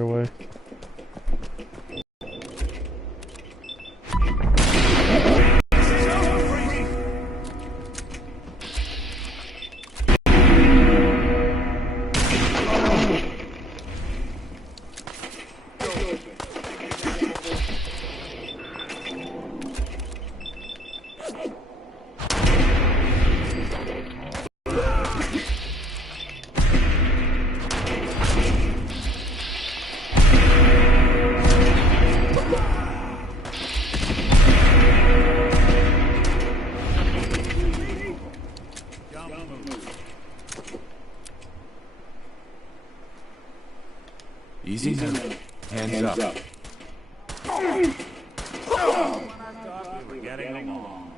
their way. Easy now. Hands up. We're getting along.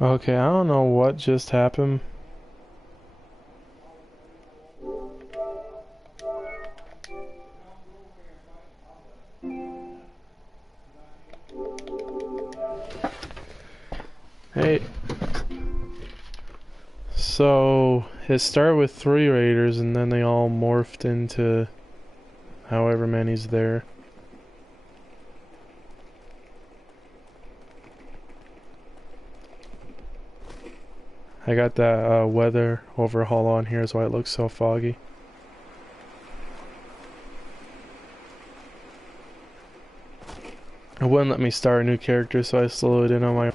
Okay, I don't know what just happened. Hey. So, it started with 3 raiders and then they all morphed into however many's there. I got that weather overhaul on here, is why it looks so foggy. It wouldn't let me start a new character, so I slowed it in on my own.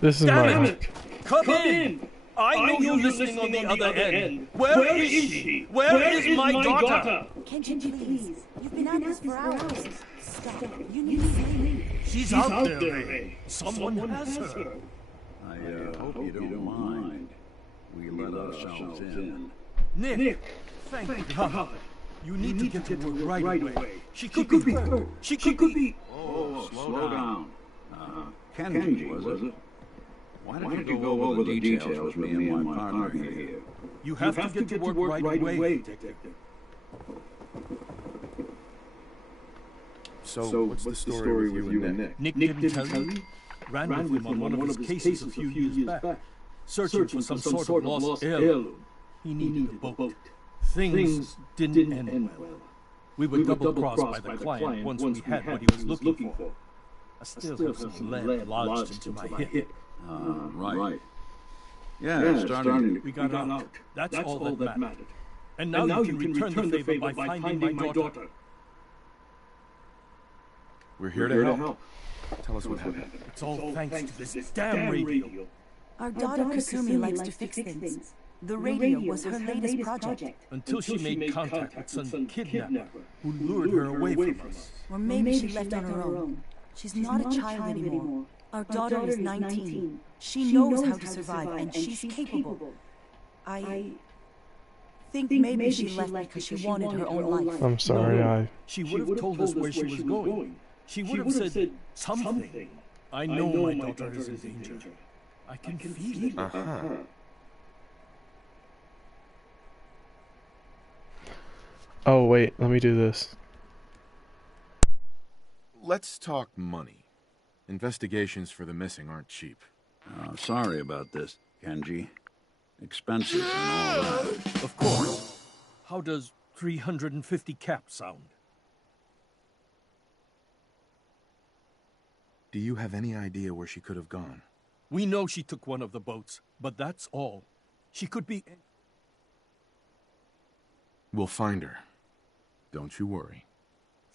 This is Damn my... it! Come in! I know you're listening on the other end. Where is she? Where is my daughter? Can't you please? You've been at this for hours. Stop. You need sleep. She's out there, Ray. Someone has her. I hope you don't mind. We let ourselves in. Nick, thank God. You need to get to work right away. She could be hurt. She could be... Oh, slow down. Kenji, was it? Why don't you go over the details with me and my partner here? You have to get to work right away, Detective. So what's the story with you and Nick? Nick didn't tell you? Ran with him on one of his cases a few years back, searching for some sort of lost heirloom. He needed a boat. Things didn't end well. We were double-crossed by the client once we had what he was looking for. I still have some lead lodged into my hip. Right. Yeah, it's starting to... We got out. That's all that mattered. And now you can return the favor by finding my daughter. We're here to help. Tell us what happened. It's all thanks to this damn radio. Our daughter Kasumi likes to fix things. The radio was her latest project. Until she made contact with some kidnapper who lured her away from us. Or maybe she left on her own. She's not a child anymore. Our daughter is 19. She knows how to survive, and she's capable. I think maybe she left because she wanted her own life. I'm sorry, She would have told us where she was going. She would have said something. I know my daughter is in danger. I can feel it. Oh wait, let me do this. Let's talk money. Investigations for the missing aren't cheap. Sorry about this, Kenji. Expensive and all that. Of course. How does 350 cap sound? Do you have any idea where she could have gone? We know she took one of the boats, but that's all. She could be... We'll find her. Don't you worry.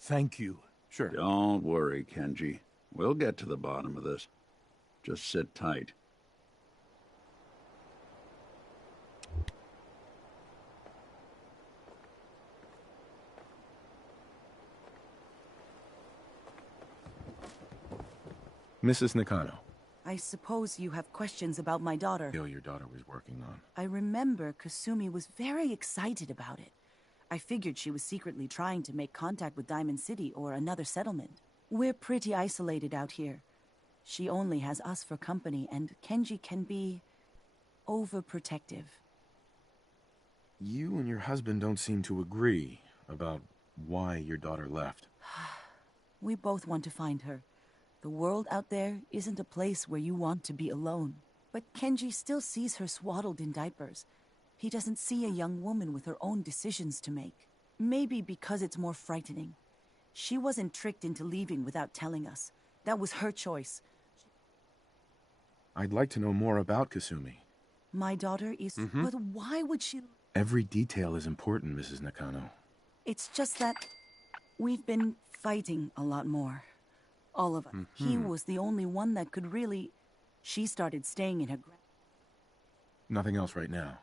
Thank you. Sure. Don't worry, Kenji. We'll get to the bottom of this. Just sit tight. Mrs. Nakano. I suppose you have questions about my daughter. Bill your daughter was working on. I remember Kasumi was very excited about it. I figured she was secretly trying to make contact with Diamond City or another settlement. We're pretty isolated out here. She only has us for company, and Kenji can be... overprotective. You and your husband don't seem to agree about why your daughter left. We both want to find her. The world out there isn't a place where you want to be alone. But Kenji still sees her swaddled in diapers. He doesn't see a young woman with her own decisions to make. Maybe because it's more frightening. She wasn't tricked into leaving without telling us. That was her choice. I'd like to know more about Kasumi. My daughter is... But why would she... Every detail is important, Mrs. Nakano. It's just that we've been fighting a lot more. All of us. He was the only one that could really... She started staying in her... Nothing else right now.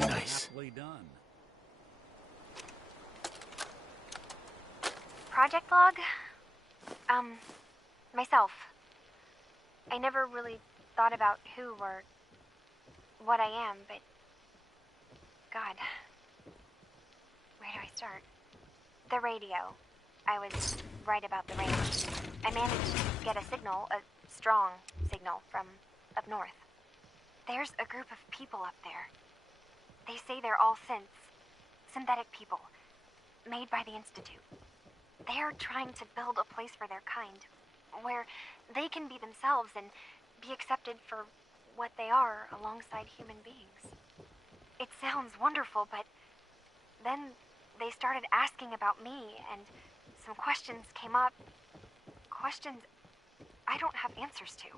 Nice. Done. Project log? Myself. I never really thought about who or what I am, but... God. Where do I start? The radio. I was right about the range. I managed to get a signal, a strong signal, from up north. There's a group of people up there. They say they're all synthetic people, made by the Institute. They're trying to build a place for their kind, where they can be themselves and be accepted for what they are alongside human beings. It sounds wonderful, but then they started asking about me, and some questions came up. Questions I don't have answers to.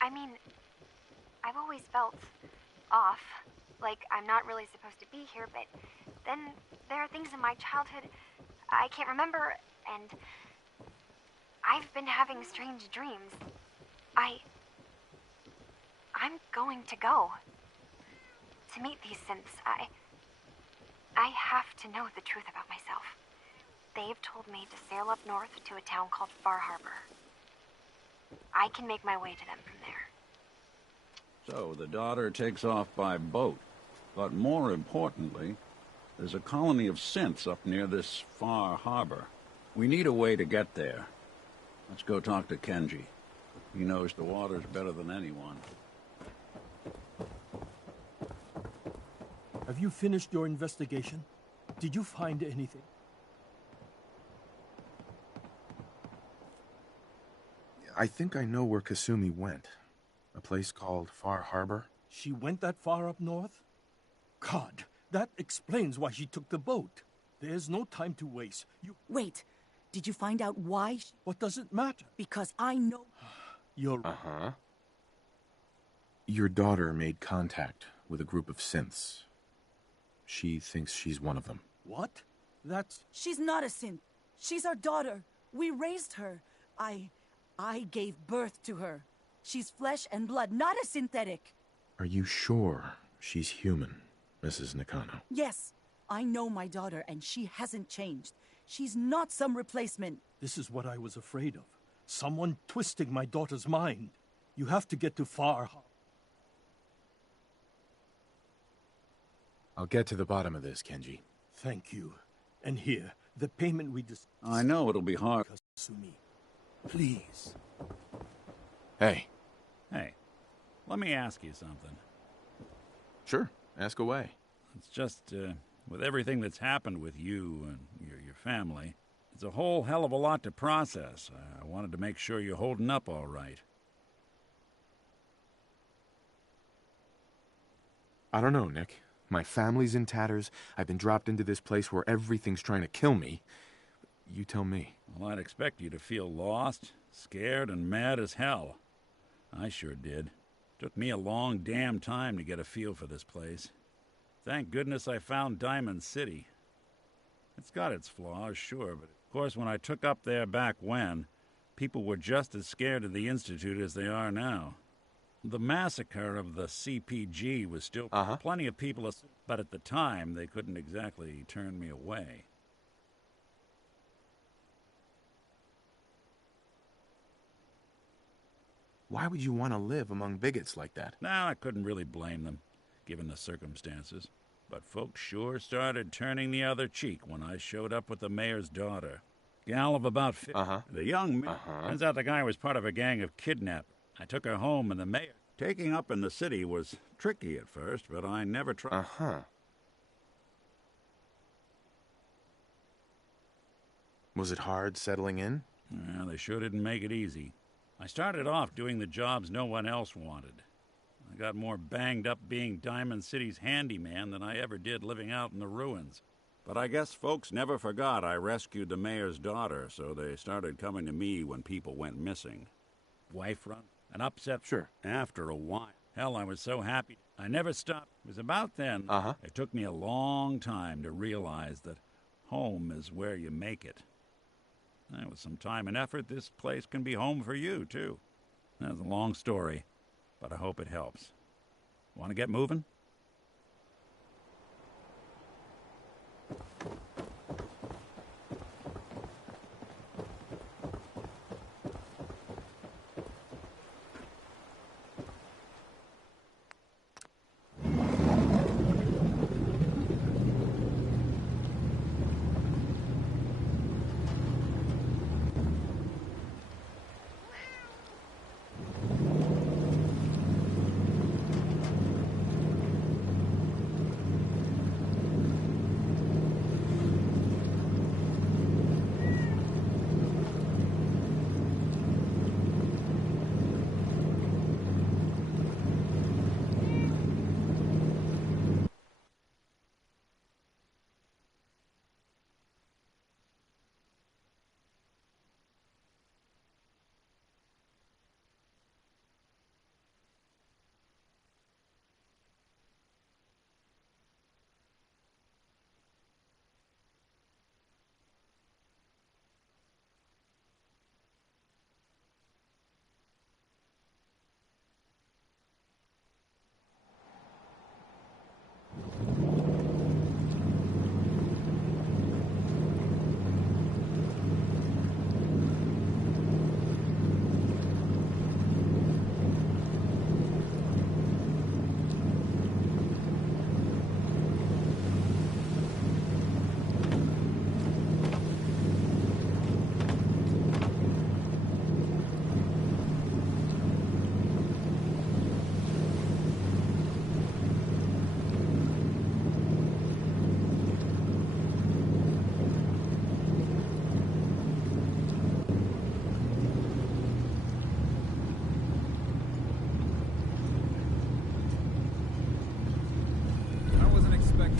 I mean, I've always felt off. Like I'm not really supposed to be here, but then there are things in my childhood I can't remember, and I've been having strange dreams. I'm going to go to meet these synths. I have to know the truth about myself. They've told me to sail up north to a town called Far Harbor. I can make my way to them from there. So the daughter takes off by boat. But more importantly, there's a colony of synths up near this far harbor. We need a way to get there. Let's go talk to Kenji. He knows the waters better than anyone. Have you finished your investigation? Did you find anything? I think I know where Kasumi went. A place called Far Harbor. She went that far up north? God, that explains why she took the boat. There's no time to waste. Wait, did you find out why? What does it matter? Because I know... You're... Uh-huh. Your daughter made contact with a group of synths. She thinks she's one of them. What? That's... She's not a synth. She's our daughter. We raised her. I gave birth to her. She's flesh and blood, not a synthetic. Are you sure she's human, Mrs. Nakano? Yes, I know my daughter, and she hasn't changed. She's not some replacement. This is what I was afraid of. Someone twisting my daughter's mind. You have to get to Far. I'll get to the bottom of this, Kenji. Thank you. And here, the payment we discussed. I know it'll be hard. Kasumi, please. Hey. Hey, let me ask you something. Sure, ask away. It's just, with everything that's happened with you and your family, it's a whole hell of a lot to process. I wanted to make sure you're holding up all right. I don't know, Nick. My family's in tatters. I've been dropped into this place where everything's trying to kill me. You tell me. Well, I'd expect you to feel lost, scared, and mad as hell. I sure did. Took me a long damn time to get a feel for this place. Thank goodness I found Diamond City. It's got its flaws, sure, but of course when I took up there back when, people were just as scared of the Institute as they are now. The massacre of the CPG was still plenty of people, but at the time they couldn't exactly turn me away. Why would you want to live among bigots like that? No, I couldn't really blame them, given the circumstances. But folks sure started turning the other cheek when I showed up with the mayor's daughter. Gal of about 50. The young man. Turns out the guy was part of a gang of kidnappers. I took her home and the mayor. Taking up in the city was tricky at first, but I never tried. Was it hard settling in? Well, they sure didn't make it easy. I started off doing the jobs no one else wanted. I got more banged up being Diamond City's handyman than I ever did living out in the ruins. But I guess folks never forgot I rescued the mayor's daughter, so they started coming to me when people went missing. Wife run, an upset. Sure. After a while. Hell, I was so happy. I never stopped. It was about then. It took me a long time to realize that home is where you make it. With some time and effort, this place can be home for you, too. That's a long story, but I hope it helps. Want to get moving?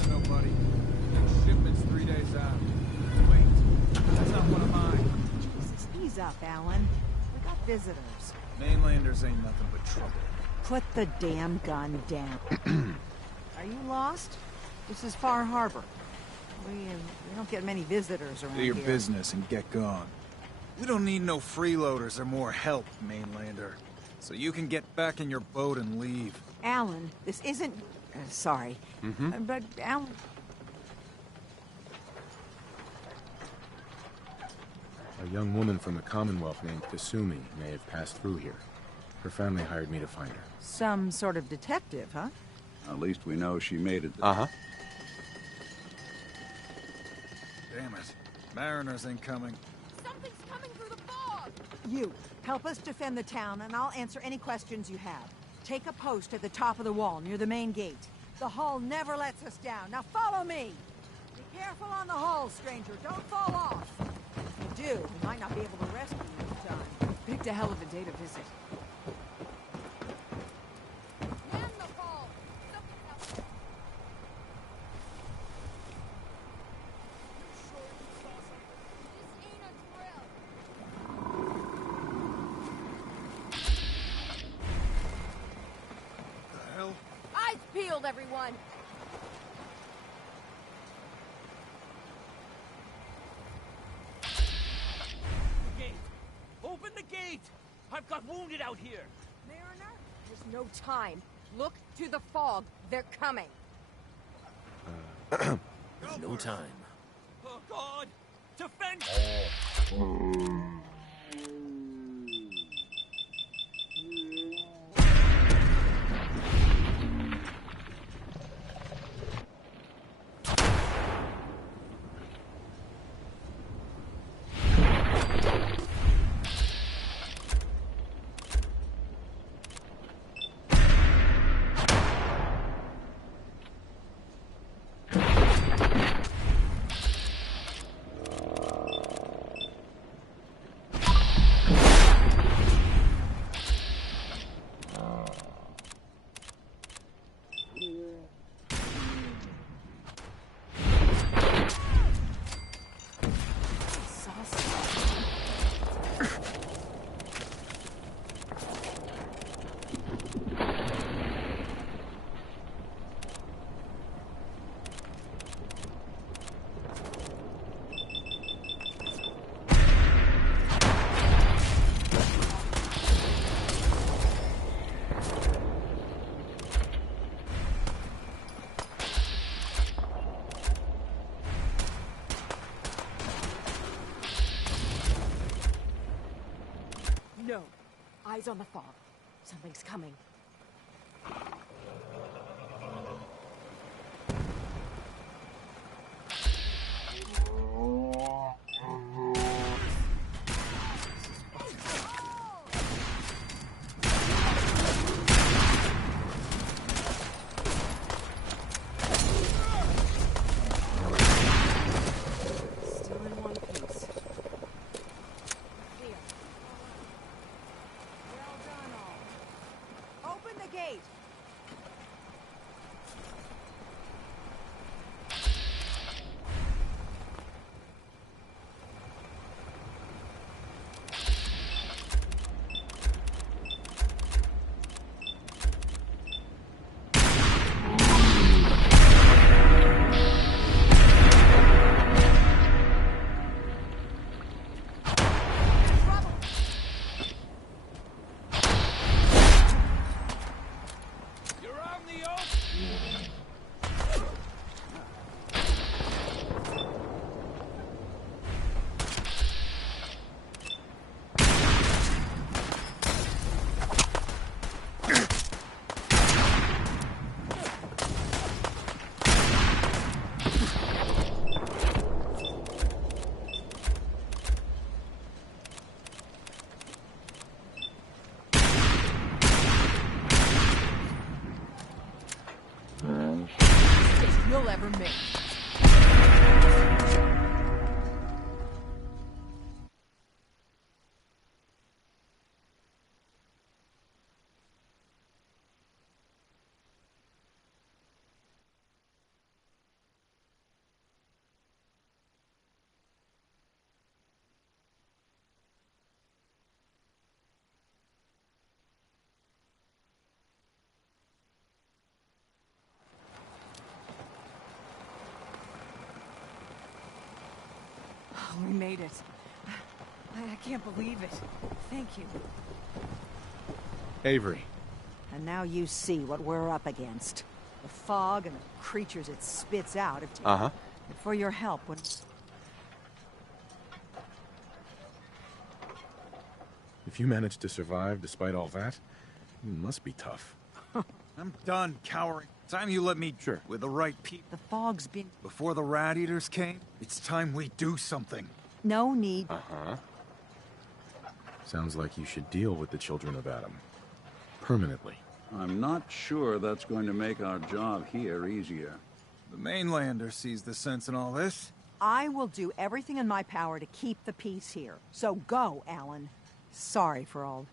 No, buddy. Next shipment's 3 days out. Wait, that's not one of mine. Jesus, ease up, Alan. We got visitors. Mainlanders ain't nothing but trouble. Put the damn gun down. Are you lost? This is Far Harbor. We don't get many visitors around Do your here. business and get gone. We don't need no freeloaders or more help, Mainlander. So you can get back in your boat and leave. Alan, this isn't... sorry. But Alan... A young woman from the Commonwealth named Kasumi may have passed through here. Her family hired me to find her. Some sort of detective, huh? At least we know she made it. Uh-huh. Damn it. Mariners ain't coming. Something's coming through the fog! You, help us defend the town, and I'll answer any questions you have. Take a post at the top of the wall, near the main gate. The hull never lets us down. Now follow me! Be careful on the hull, stranger. Don't fall off. If you do, we might not be able to rescue you in time. Picked a hell of a day to visit. Man the fog! Something's out there. You sure you saw something? This ain't a drill. The hell? Eyes peeled, everyone! Gate! Open the gate! I've got wounded out here! Mariner, there's no time. Look to the fog. They're coming. No time. Oh, God! Defend! No. Eyes on the fog. Something's coming. Still in one piece. Clear. Well done, all. Open the gate. You're on the oak! You'll ever make. We made it. I can't believe it. Thank you. Avery. And now you see what we're up against. The fog and the creatures it spits out. Uh-huh. For your help when... If you managed to survive despite all that, you must be tough. I'm done cowering. Time you let me... Sure. With the right people. The fog's been... Before the rat eaters came, it's time we do something. No need. Uh-huh. Sounds like you should deal with the children of Adam. Permanently. I'm not sure that's going to make our job here easier. The mainlander sees the sense in all this. I will do everything in my power to keep the peace here. So go, Alan. Sorry for all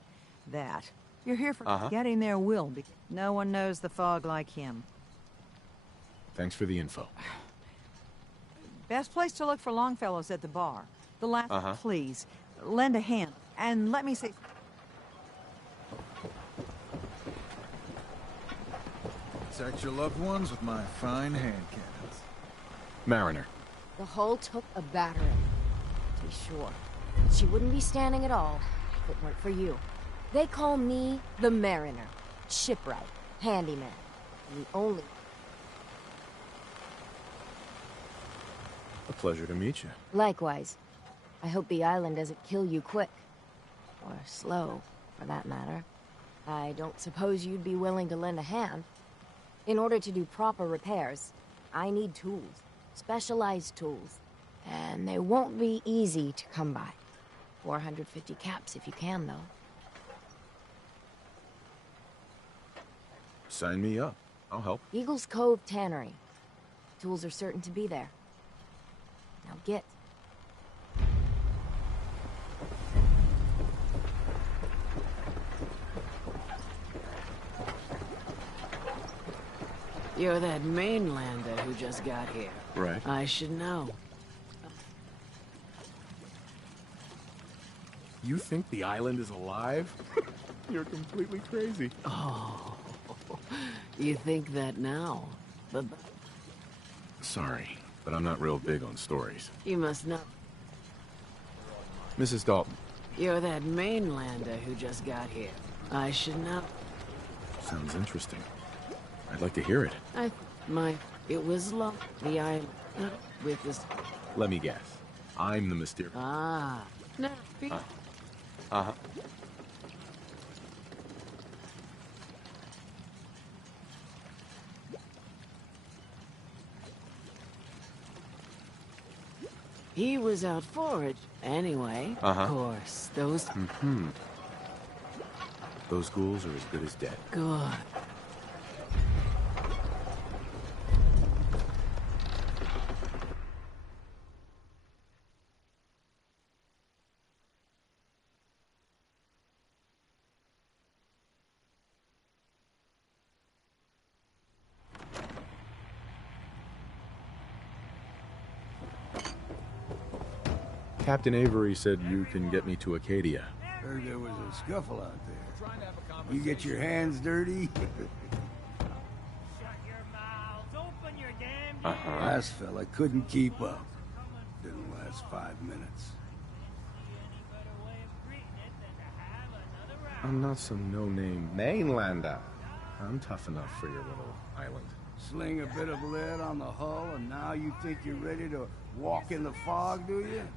that. You're here for getting their will. No one knows the fog like him. Thanks for the info. Best place to look for Longfellow's at the bar. The last, please, lend a hand. And let me say... Protect your loved ones with my fine hand cannons. Mariner. The hull took a battering, to be sure. She wouldn't be standing at all if it weren't for you. They call me the Mariner, shipwright, handyman, and the only... A pleasure to meet you. Likewise. I hope the island doesn't kill you quick. Or slow, for that matter. I don't suppose you'd be willing to lend a hand. In order to do proper repairs, I need tools. Specialized tools. And they won't be easy to come by. 450 caps if you can, though. Sign me up. I'll help. Eagle's Cove Tannery. Tools are certain to be there. Now get. You're that mainlander who just got here. Right. I should know. You think the island is alive? You're completely crazy. Oh, you think that now? But Sorry, but I'm not real big on stories. you must know. Mrs. Dalton. You're that mainlander who just got here. I should know. Sounds interesting. I'd like to hear it. It was love. The island with this. Let me guess. I'm the mysterious. Ah, no. Uh-huh. He was out forage. Anyway, of course, those... Those ghouls are as good as dead. Good. Captain Avery said you can get me to Acadia. Heard there was a scuffle out there. You get your hands dirty? Shut your mouths, open your damn Last fella couldn't keep up. Didn't last 5 minutes. I'm not some no-name mainlander. I'm tough enough for your little island. Sling a bit of lead on the hull, and now you think you're ready to walk in the fog, do you?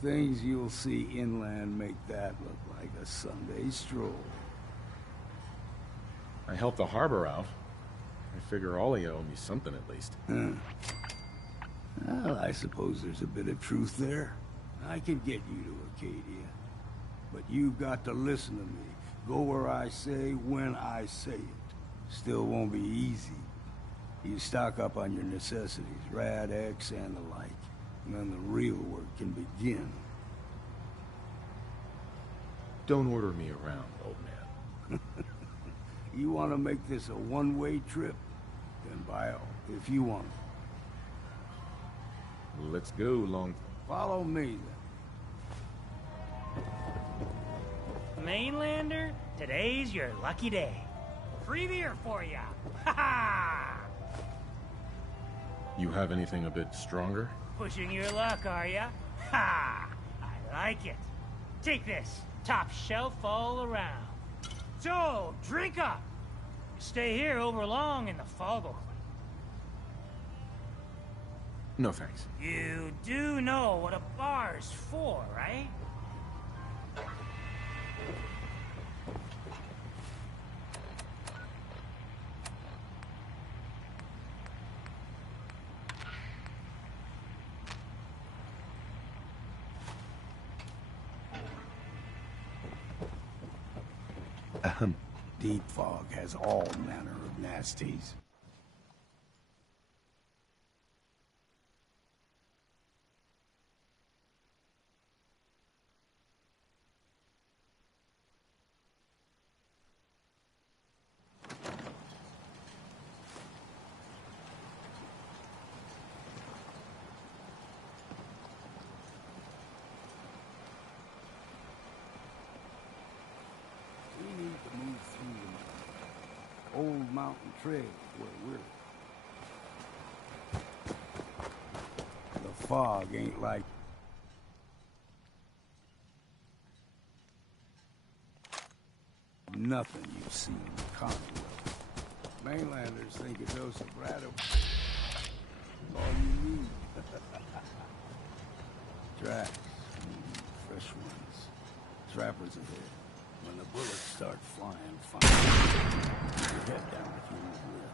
Things you'll see inland make that look like a Sunday stroll. I helped the harbor out. I figure all of you owe me something at least. Well, I suppose there's a bit of truth there. I can get you to Acadia. But you've got to listen to me. Go where I say, when I say it. Still won't be easy. You stock up on your necessities, Rad X and the like. And then the real work can begin. Don't order me around, old man. You want to make this a one-way trip? Then by all, if you want. Let's go, Long. Follow me, then. Mainlander, today's your lucky day. Free beer for ya. Ha ha! You have anything a bit stronger? Pushing your luck, are ya? Ha! I like it. Take this. Top shelf all around. So, drink up. Stay here over long and the fog will clear. No thanks. You do know what a bar's for, right? Deep fog has all manner of nasties. We need to move through the old mountain trail where we're. The fog ain't like nothing you've seen in Conwell. Mainlanders think a dose of Brado is all you need. Tracks, fresh ones. Trappers ahead. When the bullets start flying, find your head down like you won't live.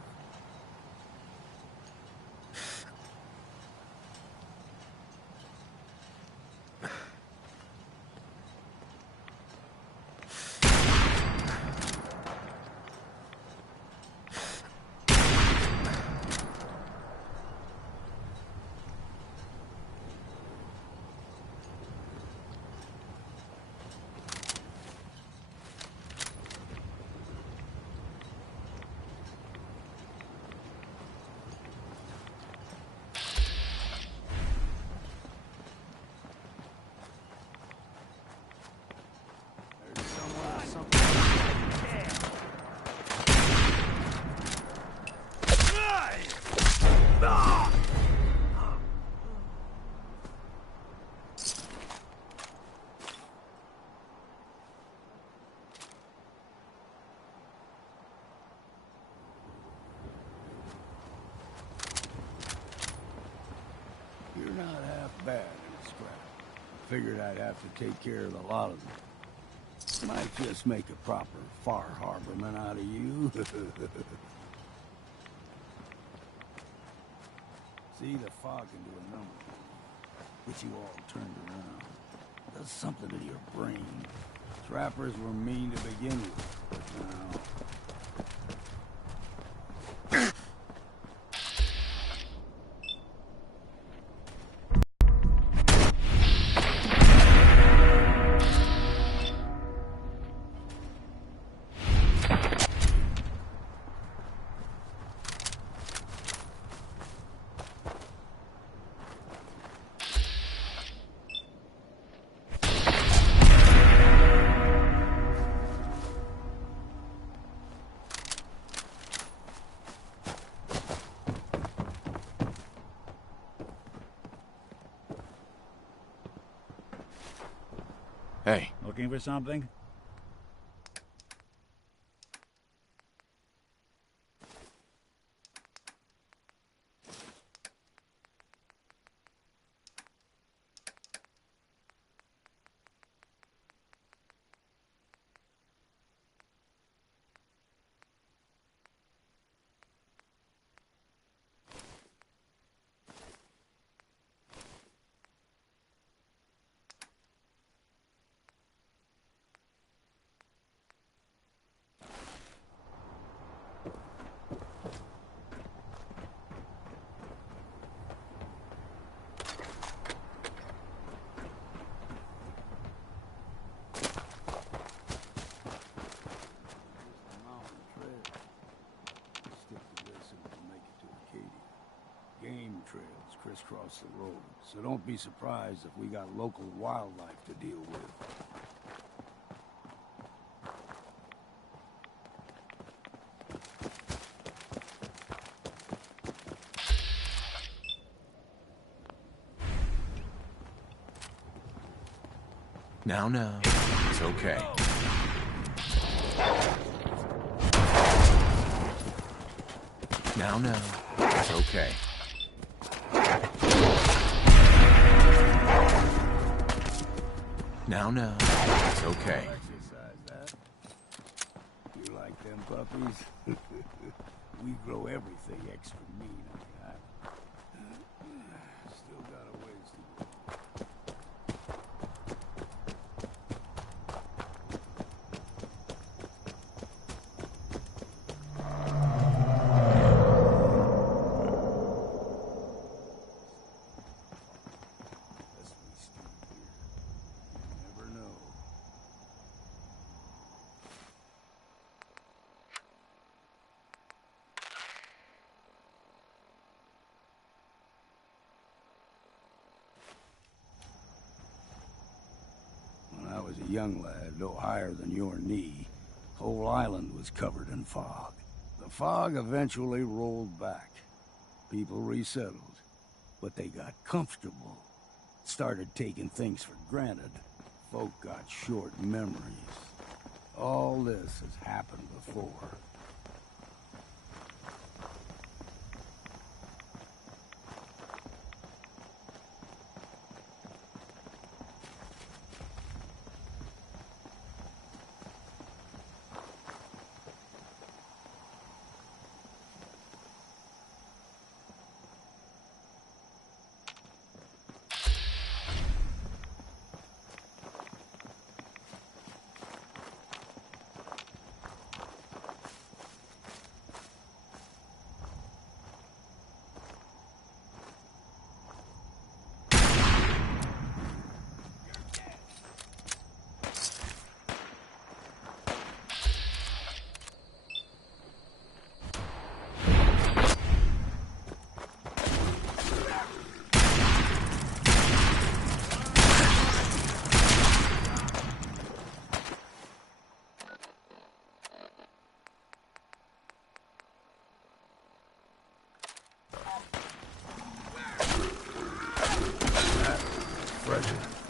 You're not half bad in a scrap. Figured I'd have to take care of a lot of them. Might just make a proper Far Harborman out of you. See, the fog can do a number. Get you all turned around. Does something to your brain. Trappers were mean to begin with, but now... Hey. Looking for something? Trails crisscross the road, so don't be surprised if we got local wildlife to deal with. Now, it's okay. Now, it's okay. Now, it's okay. Exercise that. You like them puppies? We grow everything extra mean on the island. Still got a ways to go. As we stand here, you never know. When I was a young lad, no higher than your knee, whole island was covered in fog. The fog eventually rolled back. People resettled, but they got comfortable. Started taking things for granted. Folk got short memories. All this has happened before.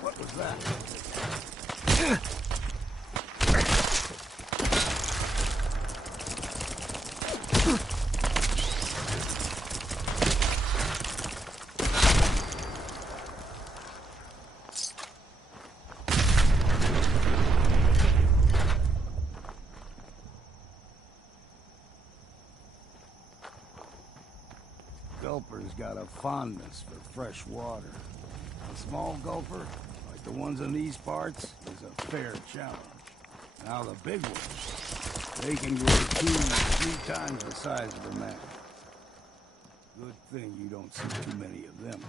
What was that? Gulper's got a fondness for fresh water. A small gulper, like the ones in these parts, is a fair challenge. Now the big ones, they can grow 2-3 times the size of a man. Good thing you don't see too many of them.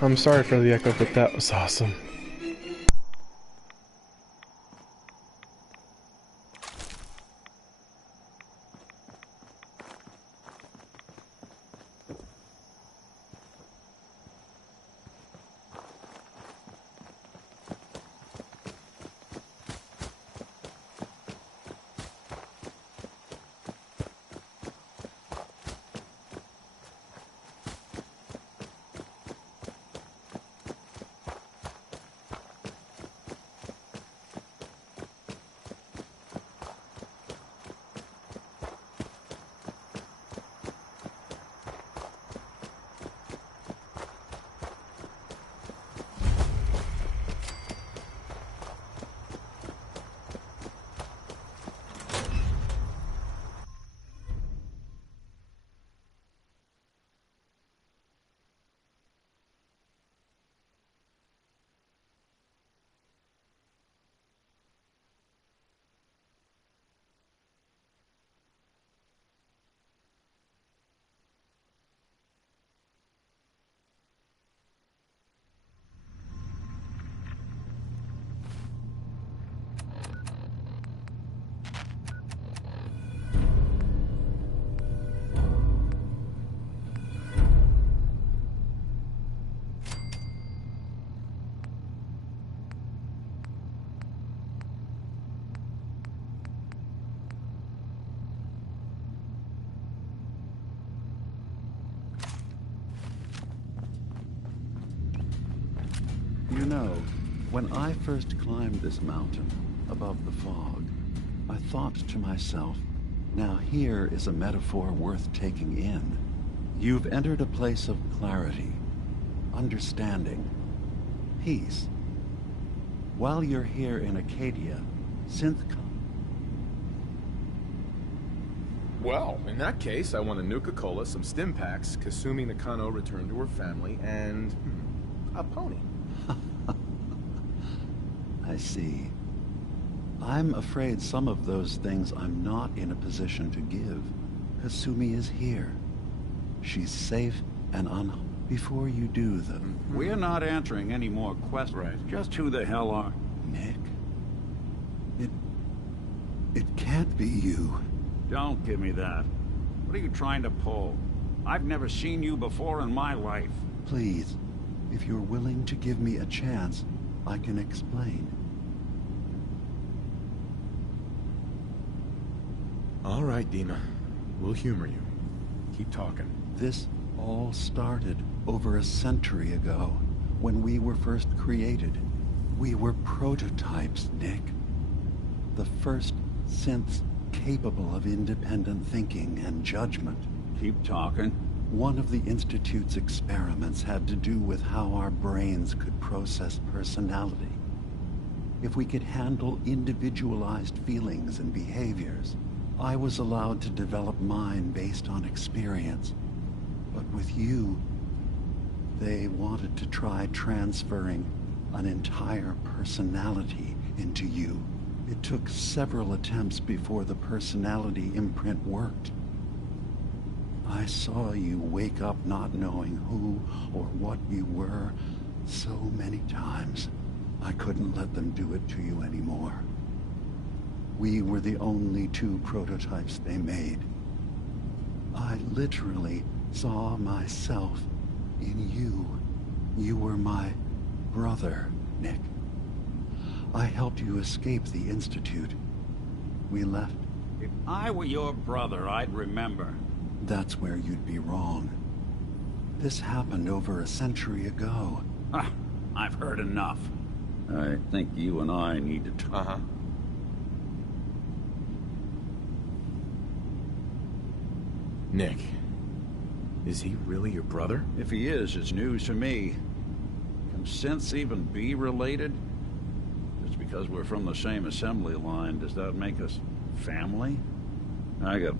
I'm sorry for the echo, but that was awesome. You know, when I first climbed this mountain above the fog, I thought to myself, now here is a metaphor worth taking in. You've entered a place of clarity, understanding, peace. While you're here in Acadia, synth... Well, in that case, I want a Nuka-Cola, some stim packs, Kasumi Nakano returned to her family, and... a pony. I see. I'm afraid some of those things I'm not in a position to give. Kasumi is here. She's safe and before you do them. We're not answering any more questions. Right. Just who the hell are... Nick? It can't be you. Don't give me that. What are you trying to pull? I've never seen you before in my life. Please, if you're willing to give me a chance, I can explain. All right, Dima. We'll humor you. Keep talking. This all started over a century ago, when we were first created. We were prototypes, Nick. The first synths capable of independent thinking and judgment. Keep talking. One of the Institute's experiments had to do with how our brains could process personality. If we could handle individualized feelings and behaviors, I was allowed to develop mine based on experience. But with you, they wanted to try transferring an entire personality into you. It took several attempts before the personality imprint worked. I saw you wake up not knowing who or what you were so many times. I couldn't let them do it to you anymore. We were the only two prototypes they made. I literally saw myself in you. You were my brother, Nick. I helped you escape the Institute. We left. If I were your brother, I'd remember. That's where you'd be wrong. This happened over a century ago. Ah, I've heard enough. I think you and I need to talk. Uh-huh. Nick, is he really your brother? If he is, it's news to me. Can synths even be related? Just because we're from the same assembly line, does that make us family? I got...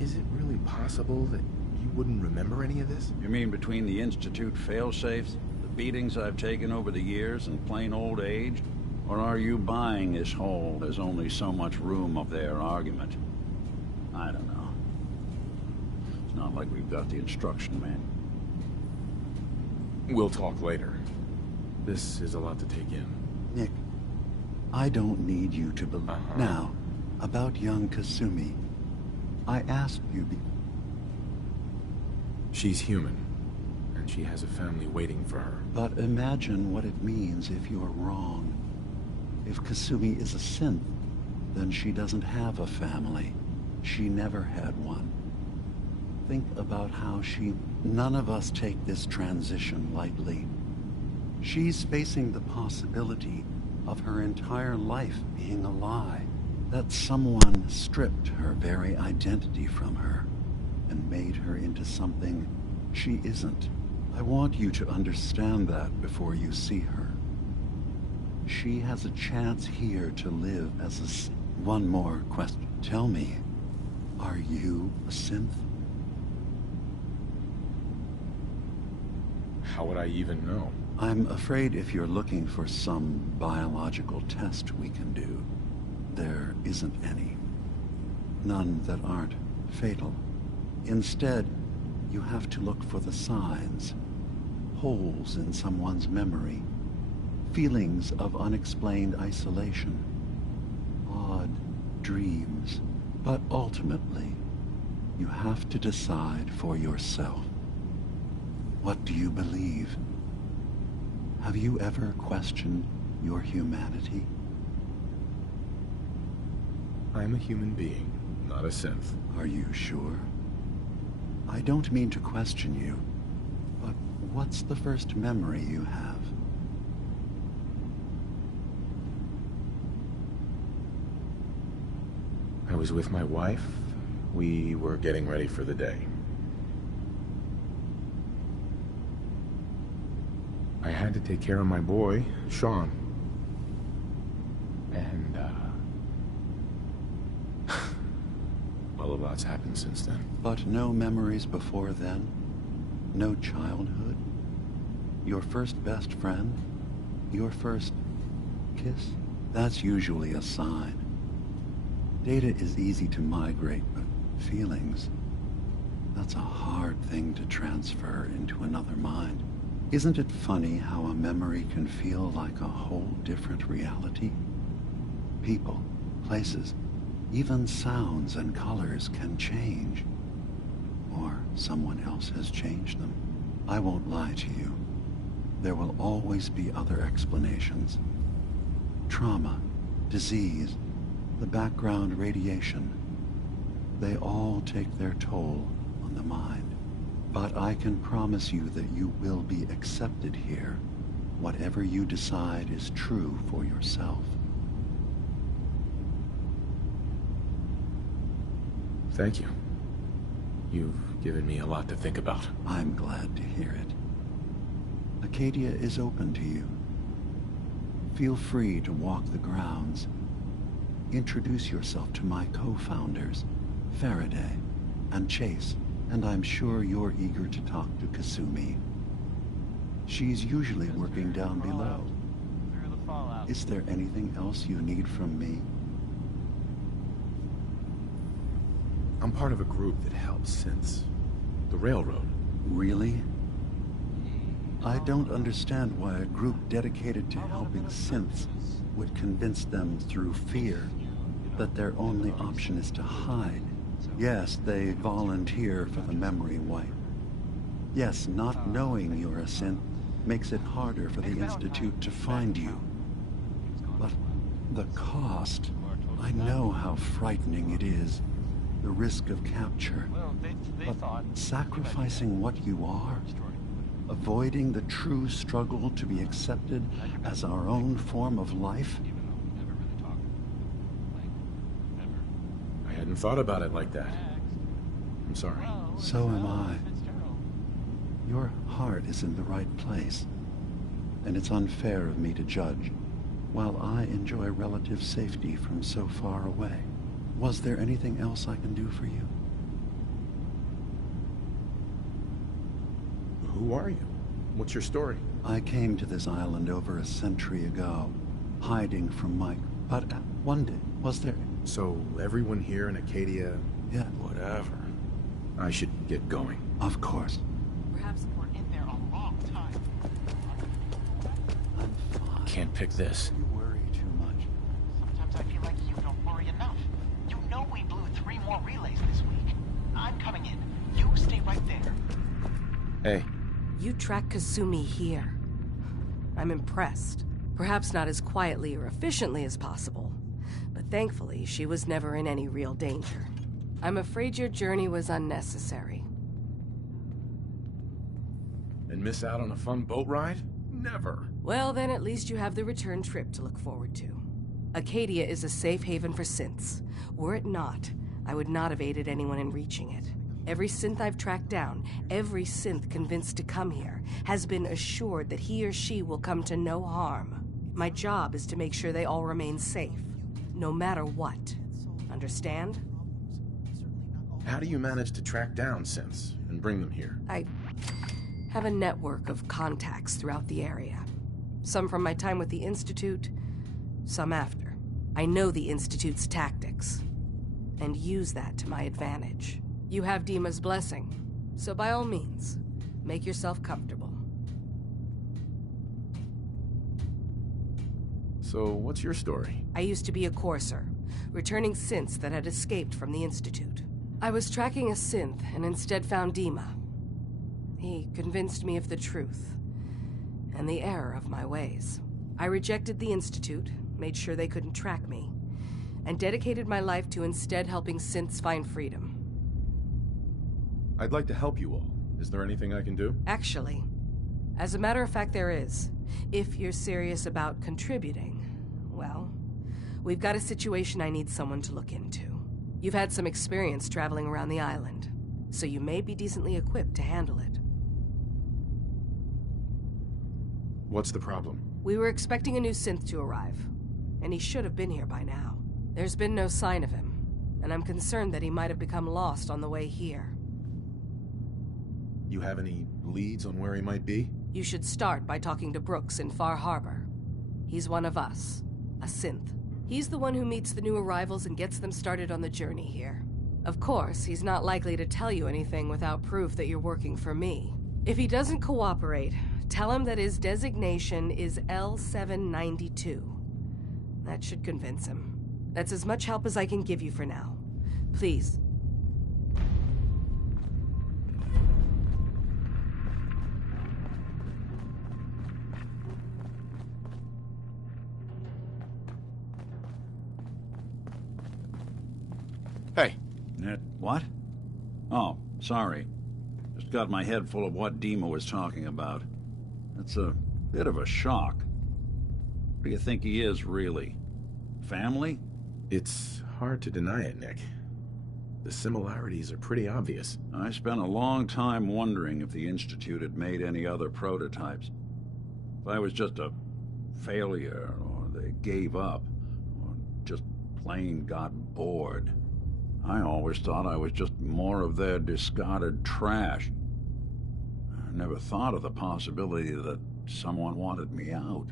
Is it really possible that you wouldn't remember any of this? You mean between the Institute failsafes, the beatings I've taken over the years, and plain old age? Or are you buying this whole there's only so much room of their argument? I don't know. It's not like we've got the instruction manual. We'll talk later. This is a lot to take in. Nick, I don't need you to believe. Now, about young Kasumi. I asked you She's human, and she has a family waiting for her. But imagine what it means if you're wrong. If Kasumi is a synth, then she doesn't have a family. She never had one. Think about how none of us take this transition lightly. She's facing the possibility of her entire life being a lie. That someone stripped her very identity from her and made her into something she isn't. I want you to understand that before you see her. She has a chance here to live as a... One more question. Tell me, are you a synth? How would I even know? I'm afraid if you're looking for some biological test we can do, there isn't any. None that aren't fatal. Instead, you have to look for the signs. Holes in someone's memory. Feelings of unexplained isolation. Odd dreams. But ultimately, you have to decide for yourself. What do you believe? Have you ever questioned your humanity? I'm a human being, not a synth. Are you sure? I don't mean to question you, but what's the first memory you have? I was with my wife. We were getting ready for the day. I had to take care of my boy, Sean. And, well, a lot's happened since then. But no memories before then? No childhood? Your first best friend? Your first kiss? That's usually a sign. Data is easy to migrate, but feelings, that's a hard thing to transfer into another mind. Isn't it funny how a memory can feel like a whole different reality? People, places, even sounds and colors can change. Or someone else has changed them. I won't lie to you. There will always be other explanations. Trauma, disease, the background radiation. They all take their toll on the mind. But I can promise you that you will be accepted here. Whatever you decide is true for yourself. Thank you. You've given me a lot to think about. I'm glad to hear it. Acadia is open to you. Feel free to walk the grounds. Introduce yourself to my co-founders, Faraday and Chase, and I'm sure you're eager to talk to Kasumi. She's usually working down below. Is there anything else you need from me? I'm part of a group that helps synths. The Railroad. Really? I don't understand why a group dedicated to helping synths would convince them through fear that their only option is to hide. Yes, they volunteer for the memory wipe. Yes, not knowing you're a synth makes it harder for the Institute to find you. But the cost, I know how frightening it is. The risk of capture. But sacrificing what you are, avoiding the true struggle to be accepted as our own form of life? I hadn't thought about it like that. I'm sorry. So am I. Your heart is in the right place, and it's unfair of me to judge, while I enjoy relative safety from so far away. Was there anything else I can do for you? Who are you? What's your story? I came to this island over a century ago, hiding from Mike. But one day, was there... So everyone here in Acadia... Yeah. Whatever. I should get going. Of course. Perhaps we're in there a long time. I'm fine. Can't pick this. You worry too much. Sometimes I feel like you don't worry enough. You know we blew 3 more relays this week. I'm coming in. You stay right there. Hey. You track Kasumi here. I'm impressed. Perhaps not as quietly or efficiently as possible, but thankfully she was never in any real danger. I'm afraid your journey was unnecessary. And miss out on a fun boat ride? Never. Well, then at least you have the return trip to look forward to. Acadia is a safe haven for synths. Were it not, I would not have aided anyone in reaching it. Every synth I've tracked down, every synth convinced to come here, has been assured that he or she will come to no harm. My job is to make sure they all remain safe, no matter what. Understand? How do you manage to track down synths and bring them here? I have a network of contacts throughout the area. Some from my time with the Institute, some after. I know the Institute's tactics, and use that to my advantage. You have Dima's blessing, so by all means, make yourself comfortable. So, what's your story? I used to be a courser, returning synths that had escaped from the Institute. I was tracking a synth and instead found Dima. He convinced me of the truth and the error of my ways. I rejected the Institute, made sure they couldn't track me, and dedicated my life to instead helping synths find freedom. I'd like to help you all. Is there anything I can do? Actually, as a matter of fact, there is. If you're serious about contributing, well, we've got a situation I need someone to look into. You've had some experience traveling around the island, so you may be decently equipped to handle it. What's the problem? We were expecting a new synth to arrive, and he should have been here by now. There's been no sign of him, and I'm concerned that he might have become lost on the way here. You have any leads on where he might be? You should start by talking to Brooks in Far Harbor. He's one of us, a synth. He's the one who meets the new arrivals and gets them started on the journey here. Of course, he's not likely to tell you anything without proof that you're working for me. If he doesn't cooperate, tell him that his designation is L792. That should convince him. That's as much help as I can give you for now. Please. Hey. Ned, what? Oh, sorry. Just got my head full of what Dima was talking about. It's a bit of a shock. What do you think he is, really? Family? It's hard to deny it, Nick. The similarities are pretty obvious. I spent a long time wondering if the Institute had made any other prototypes. If I was just a failure, or they gave up, or just plain got bored. I always thought I was just more of their discarded trash. I never thought of the possibility that someone wanted me out.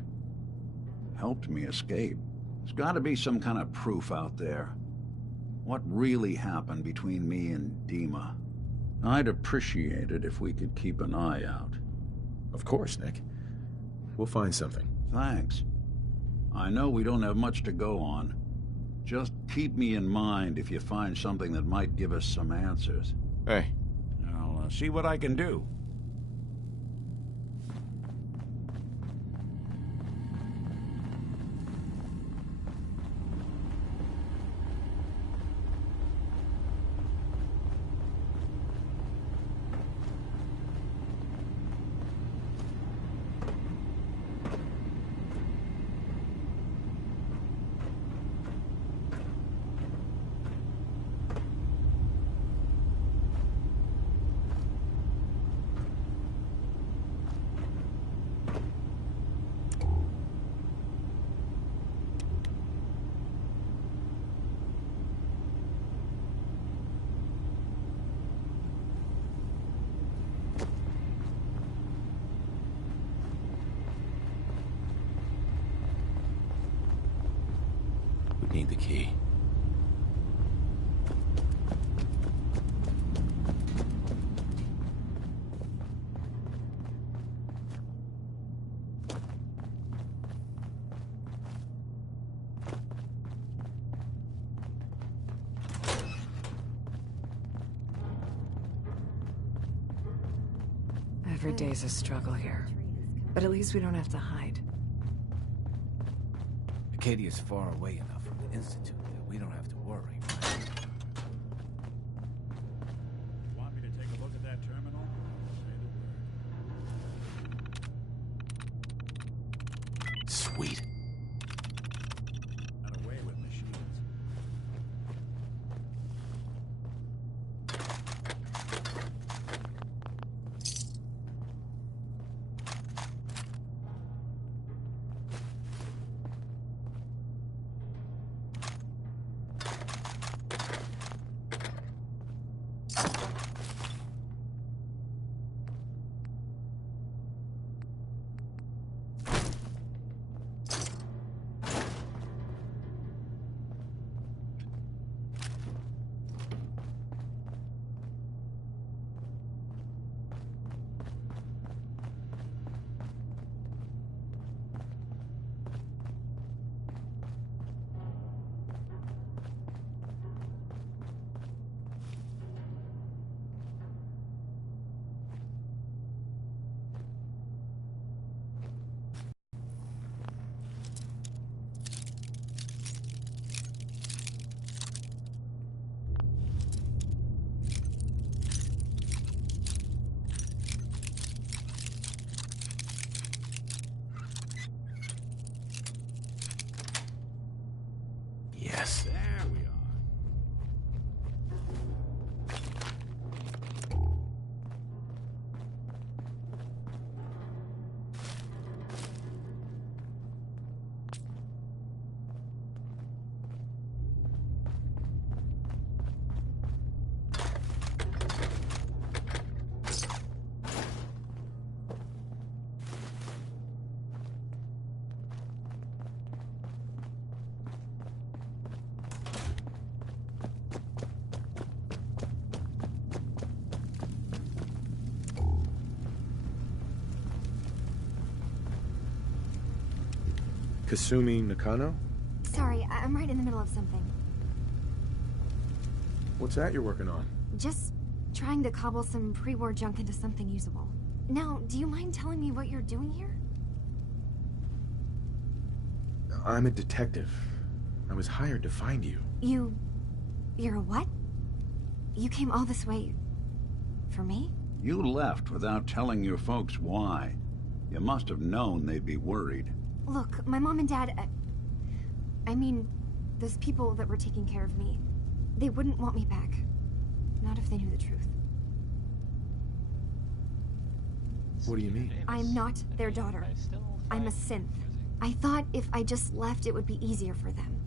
Helped me escape. There's got to be some kind of proof out there. What really happened between me and Dima? I'd appreciate it if we could keep an eye out. Of course, Nick. We'll find something. Thanks. I know we don't have much to go on. Just keep me in mind if you find something that might give us some answers. Hey. I'll see what I can do. Need the key. Every day's a struggle here, but at least we don't have to hide. Acadia's far away enough from the Institute that we don't have to worry. Want me to take a look at that terminal? Say the word. Sweet. Not away with machines. Yes. There we are. Kasumi Nakano? Sorry, I'm right in the middle of something. What's that you're working on? Just trying to cobble some pre-war junk into something usable. Now, do you mind telling me what you're doing here? I'm a detective. I was hired to find you. You're a what? You came all this way... for me? You left without telling your folks why. You must have known they'd be worried. Look, my mom and dad... I mean, those people that were taking care of me, they wouldn't want me back. Not if they knew the truth. What do you mean? I'm not their daughter. I'm a synth. I thought if I just left, it would be easier for them.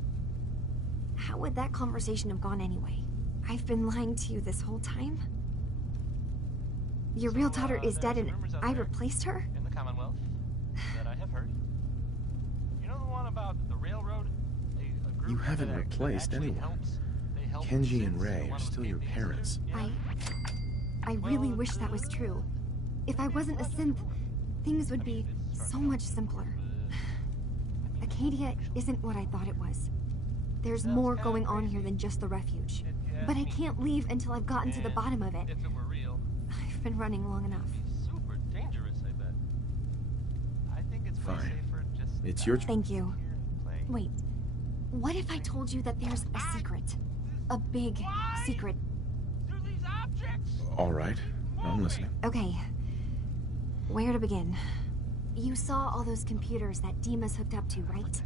How would that conversation have gone anyway? I've been lying to you this whole time? Your real daughter is dead and I replaced her? In the Commonwealth that I have heard. You know the one about the railroad? You haven't replaced anyone. Kenji and Ray are still your parents. I really wish that was true. If I wasn't a synth, things would be so much simpler. Acadia isn't what I thought it was. There's more going on here than just the refuge. But I can't leave until I've gotten to the bottom of it. If it were real, I've been running long enough. super dangerous, I bet. I think it's way Fine. safer just... It's your... Thank you. Wait, what if I told you that there's a secret? A big secret. All right. I'm listening. Okay. Where to begin? You saw all those computers that Dima's hooked up to, right?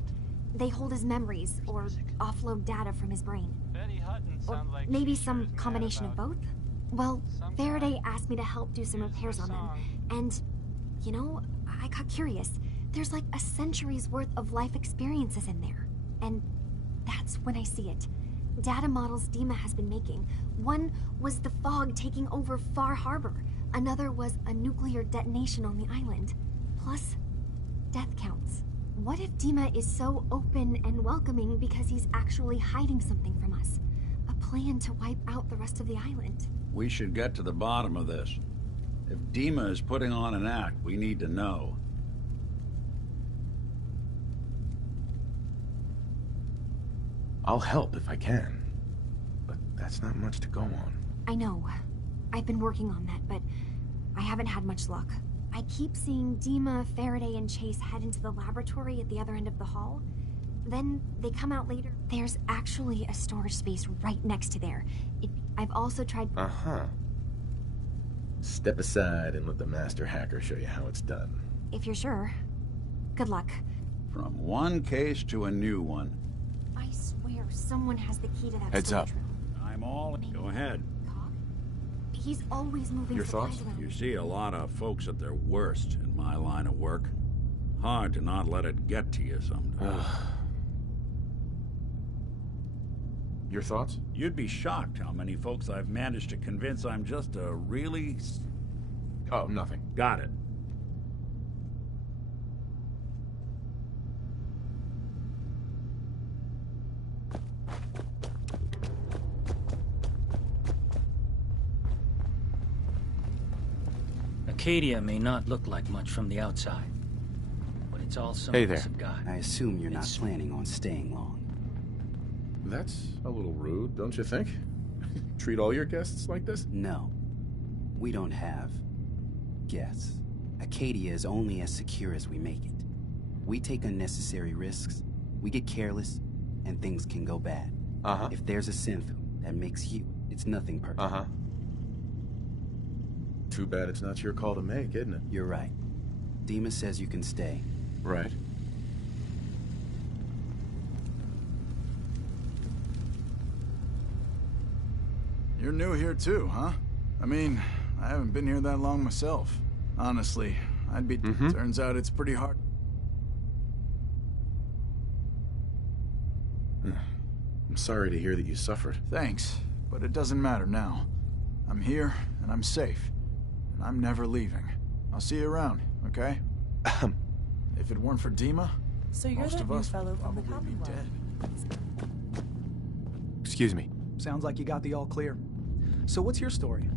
They hold his memories, or offload data from his brain. Or maybe some combination of both? Well, Faraday asked me to help do some repairs on them. And, you know, I got curious. There's like a century's worth of life experiences in there. And that's when I see it. Data models Dima has been making. One was the fog taking over Far Harbor. Another was a nuclear detonation on the island. Plus, death counts. What if Dima is so open and welcoming because he's actually hiding something from us? A plan to wipe out the rest of the island. We should get to the bottom of this. If Dima is putting on an act, we need to know. I'll help if I can. But that's not much to go on. I know. I've been working on that, but I haven't had much luck. I keep seeing Dima, Faraday, and Chase head into the laboratory at the other end of the hall. Then they come out later. There's actually a storage space right next to there. I've also tried... Uh-huh. Step aside and let the master hacker show you how it's done. If you're sure. Good luck. From one case to a new one. I swear someone has the key to that Heads up. storage room. I'm all... Go ahead. He's always moving Your supplies thoughts? around. You see a lot of folks at their worst in my line of work. Hard to not let it get to you sometimes. Your thoughts? You'd be shocked how many folks I've managed to convince I'm just a really... Oh, nothing. Got it. Acadia may not look like much from the outside, but it's all some Hey of us there. have got. I assume you're not planning on staying long. That's a little rude, don't you think? Treat all your guests like this? No. We don't have guests. Acadia is only as secure as we make it. We take unnecessary risks, we get careless, and things can go bad. Uh-huh. If there's a synth that makes you, it's nothing personal. Uh-huh. Too bad it's not your call to make, isn't it? You're right. Dima says you can stay. Right. you're new here too, huh? I mean, I haven't been here that long myself. Honestly, I'd be... Turns out it's pretty hard. I'm sorry to hear that you suffered. Thanks, but it doesn't matter now. I'm here, and I'm safe. And I'm never leaving. I'll see you around, okay? If it weren't for Dima, So you're most that of new us fellow would from the probably be Commonwealth. dead. Excuse me. Sounds like you got the all clear. So what's your story?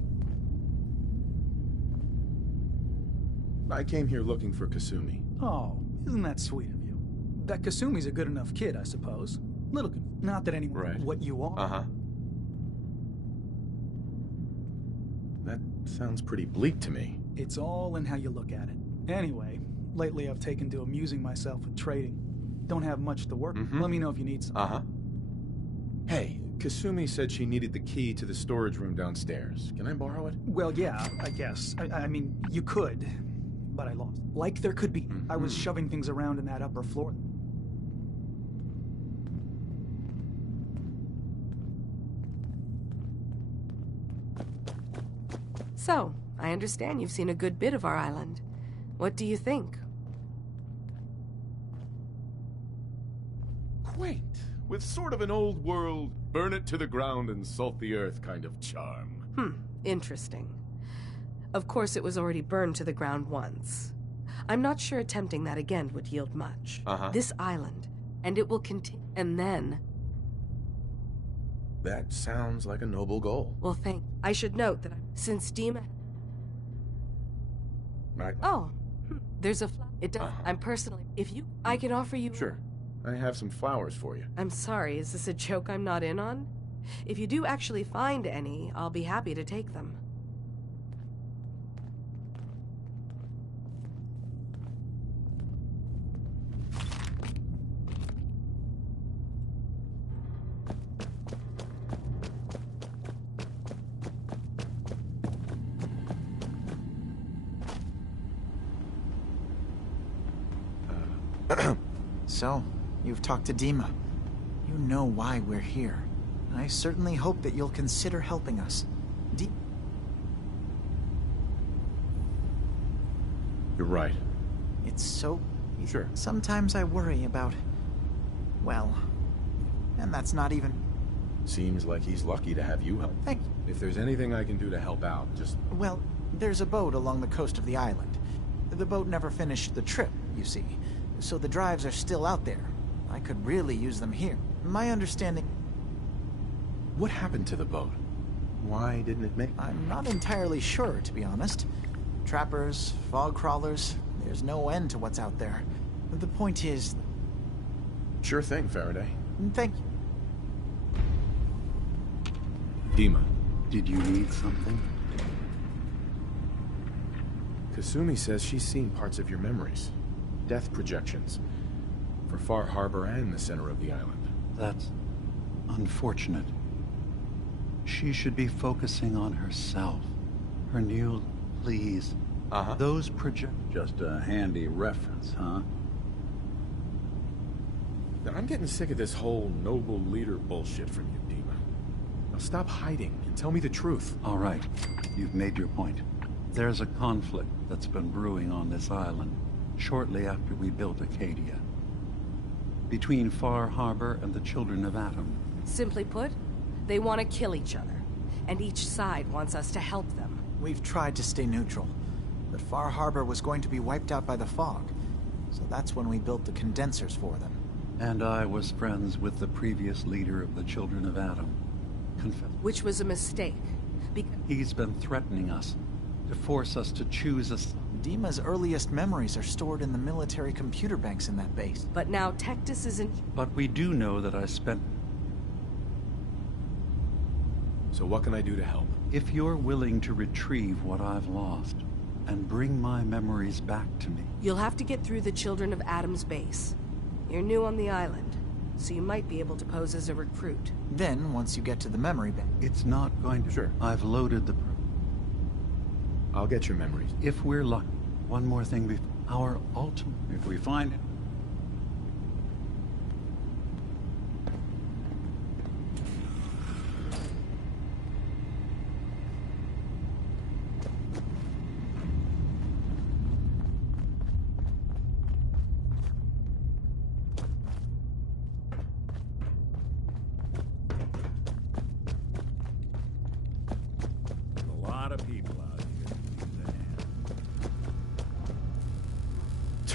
I came here looking for Kasumi. Oh, isn't that sweet of you? That Kasumi's a good enough kid, I suppose. Little, not that anyone knows what you are. Uh-huh. That sounds pretty bleak to me. It's all in how you look at it. Anyway, lately I've taken to amusing myself with trading. Don't have much to work. Let me know if you need some. Uh-huh. Hey, Kasumi said she needed the key to the storage room downstairs. Can I borrow it? Well, yeah, I guess. I mean, you could, but I lost. Like there could be. I was shoving things around in that upper floor. So, I understand you've seen a good bit of our island. What do you think? Quaint, with sort of an old world, burn it to the ground and salt the earth kind of charm. Interesting. Of course, it was already burned to the ground once. I'm not sure attempting that again would yield much. This island, and it will continue. And then... That sounds like a noble goal. Well, I should note that since Dima... Right. Oh, there's a it does. I'm personally... If you... I can offer you... Sure. I have some flowers for you. I'm sorry, is this a joke I'm not in on? If you do actually find any, I'll be happy to take them. So, you've talked to Dima. You know why we're here. I certainly hope that you'll consider helping us. You're right. It's so... Sure. Sometimes I worry about... Well... And that's not even... Seems like he's lucky to have you help. Thank you. If there's anything I can do to help out, just... Well, there's a boat along the coast of the island. The boat never finished the trip, you see. So the drives are still out there. I could really use them here. My understanding... What happened to the boat? Why didn't it make... I'm not entirely sure, to be honest. Trappers, fog crawlers, there's no end to what's out there. The point is... Sure thing, Faraday. Thank you. Dima. Did you need something? Kasumi says she's seen parts of your memories. Death projections. For Far Harbor and the center of the island. That's unfortunate. She should be focusing on herself. Her new... Please. Those project... Just a handy reference, huh? I'm getting sick of this whole noble leader bullshit from you, Dima. Now stop hiding and tell me the truth. All right. You've made your point. There's a conflict that's been brewing on this island shortly after we built Acadia. Between Far Harbor and the Children of Atom. Simply put, they want to kill each other, and each side wants us to help them. We've tried to stay neutral, but Far Harbor was going to be wiped out by the fog, so that's when we built the condensers for them. And I was friends with the previous leader of the Children of Atom. Which was a mistake. He's been threatening us, to force us to choose a... Dima's earliest memories are stored in the military computer banks in that base. But now Tectus isn't... But we do know that I spent... So what can I do to help? If you're willing to retrieve what I've lost, and bring my memories back to me... You'll have to get through the Children of Atom's base. You're new on the island, so you might be able to pose as a recruit. Then, once you get to the memory bank... It's not going to... Sure. I've loaded the... I'll get your memories. If we're lucky. One more thing before... Our ultimate... If we find it...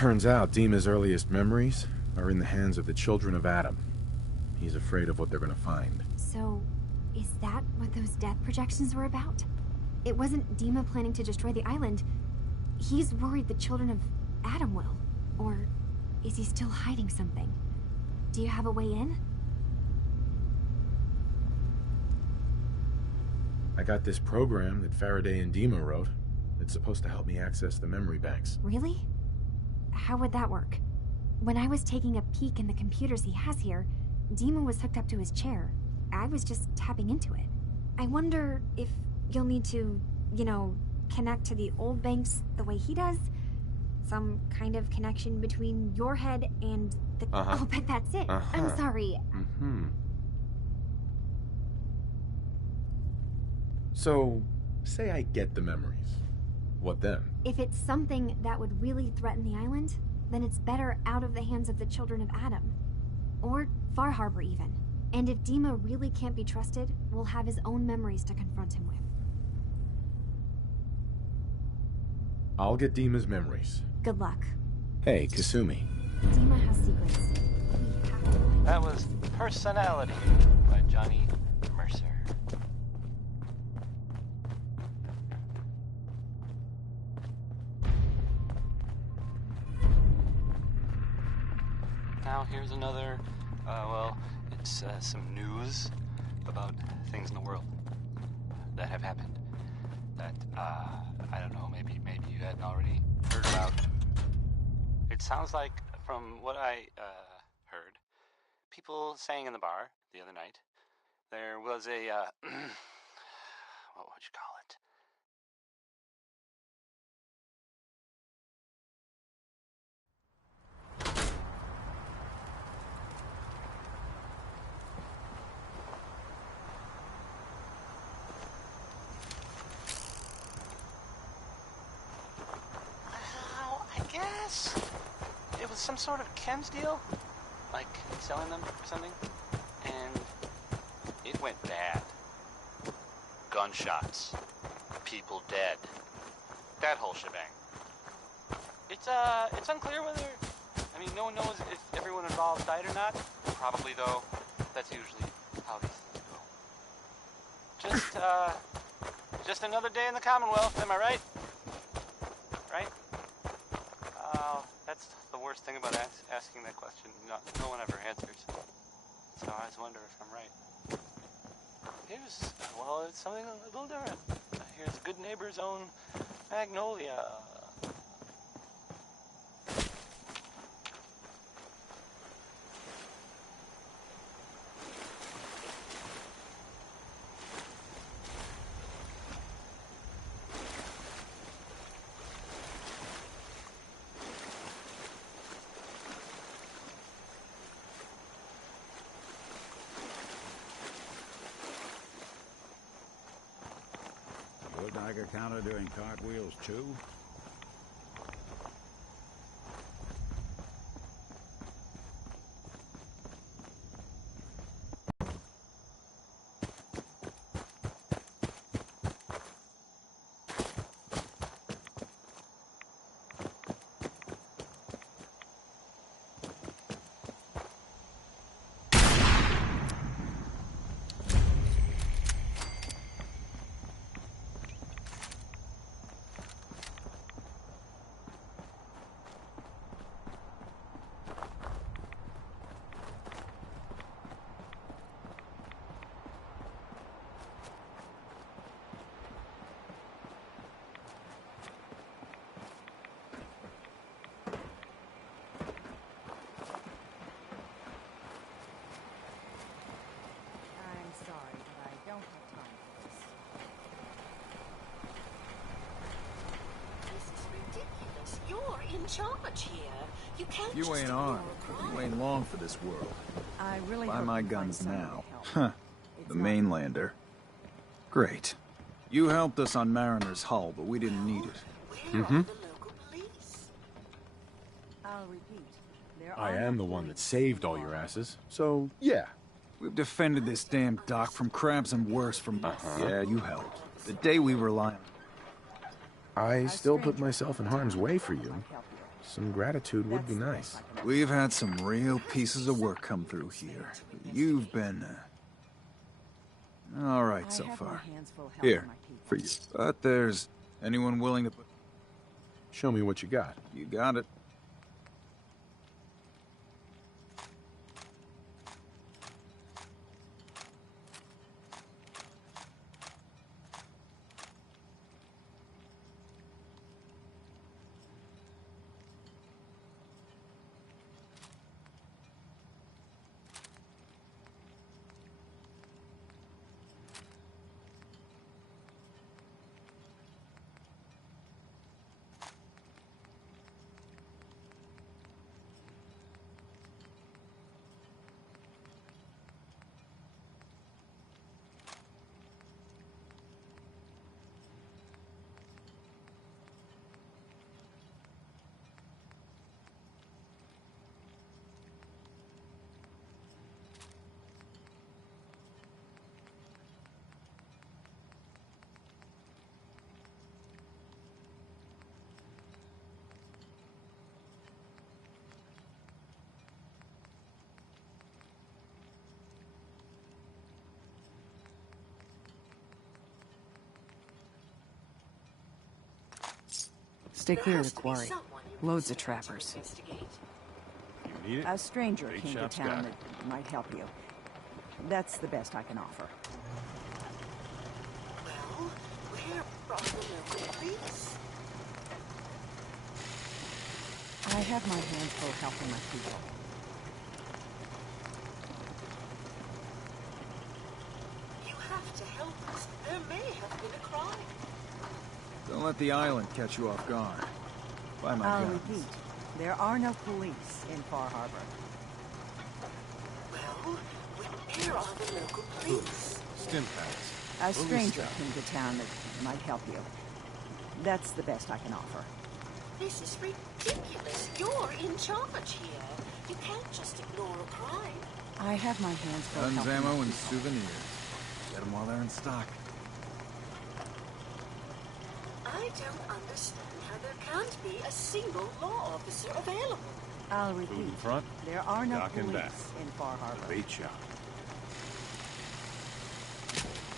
Turns out Dima's earliest memories are in the hands of the children of Adam. He's afraid of what they're gonna find. So, is that what those death projections were about? It wasn't Dima planning to destroy the island. He's worried the children of Adam will. Or is he still hiding something? Do you have a way in? I got this program that Faraday and Dima wrote. It's supposed to help me access the memory banks. Really? How would that work? When I was taking a peek in the computers he has here, Dima was hooked up to his chair. I was just tapping into it. I wonder if you'll need to, connect to the old banks the way he does? Some kind of connection between your head and the... Oh, but that's it. I'm sorry. So, say I get the memories. What then? If it's something that would really threaten the island, then it's better out of the hands of the children of Adam. Or Far Harbor, even. And if Dima really can't be trusted, we'll have his own memories to confront him with. I'll get Dima's memories. Good luck. Hey, Kasumi. Dima has secrets. We have to find That was Personality by Johnny Mercer. Now here's another, it's some news about things in the world that have happened that, I don't know, maybe you hadn't already heard about. It sounds like, from what I heard, people saying in the bar the other night, there was a, what would you call it? Guess it was some sort of chems deal, like selling them or something, and it went bad. Gunshots, people dead, that whole shebang. It's unclear whether, no one knows if everyone involved died or not. Probably though, that's usually how these things go. Just another day in the Commonwealth, am I right? Right? That's the worst thing about asking that question. No one ever answers. So I always wonder if I'm right. It's something a little different. Here's Good Neighbor's own Magnolia. Geiger counter doing cartwheels too? In charge here. You can't You ain't on. You ain't long for this world. I really Buy hope my you find guns somebody to now. help. Huh. The mainlander. Great. You helped us on Mariner's hull, but we didn't need it. I'll repeat. There I are am the one that saved all your asses, so yeah. We've defended this damn dock from crabs and worse from... Yeah, you helped. The day we were lying... I still put myself in harm's way for you. Some gratitude would be nice. We've had some real pieces of work come through here. You've been... all right so far. Here, for you. But there's anyone willing to put... Show me what you got. You got it. Stay clear of the quarry. Loads of trappers. You need it? A stranger Bait came to shop's town got that might help you. That's the best I can offer. Well, where are the local police? I have my hands full helping my people. You have to help us. There may have been a crime. Don't let the island catch you off guard. Buy my I'll guns. repeat. There are no police in Far Harbor. Well, where are the local police? Stim packs. A stranger came to town that might help you. That's the best I can offer. This is ridiculous. You're in charge here. You can't just ignore a crime. I have my hands full Guns, helping ammo, my and people. souvenirs. Get them while they're in stock. I don't understand how there can't be a single law officer available. I'll Food repeat. in front, There are no dock and police back. in Far Harbor. Bait shop.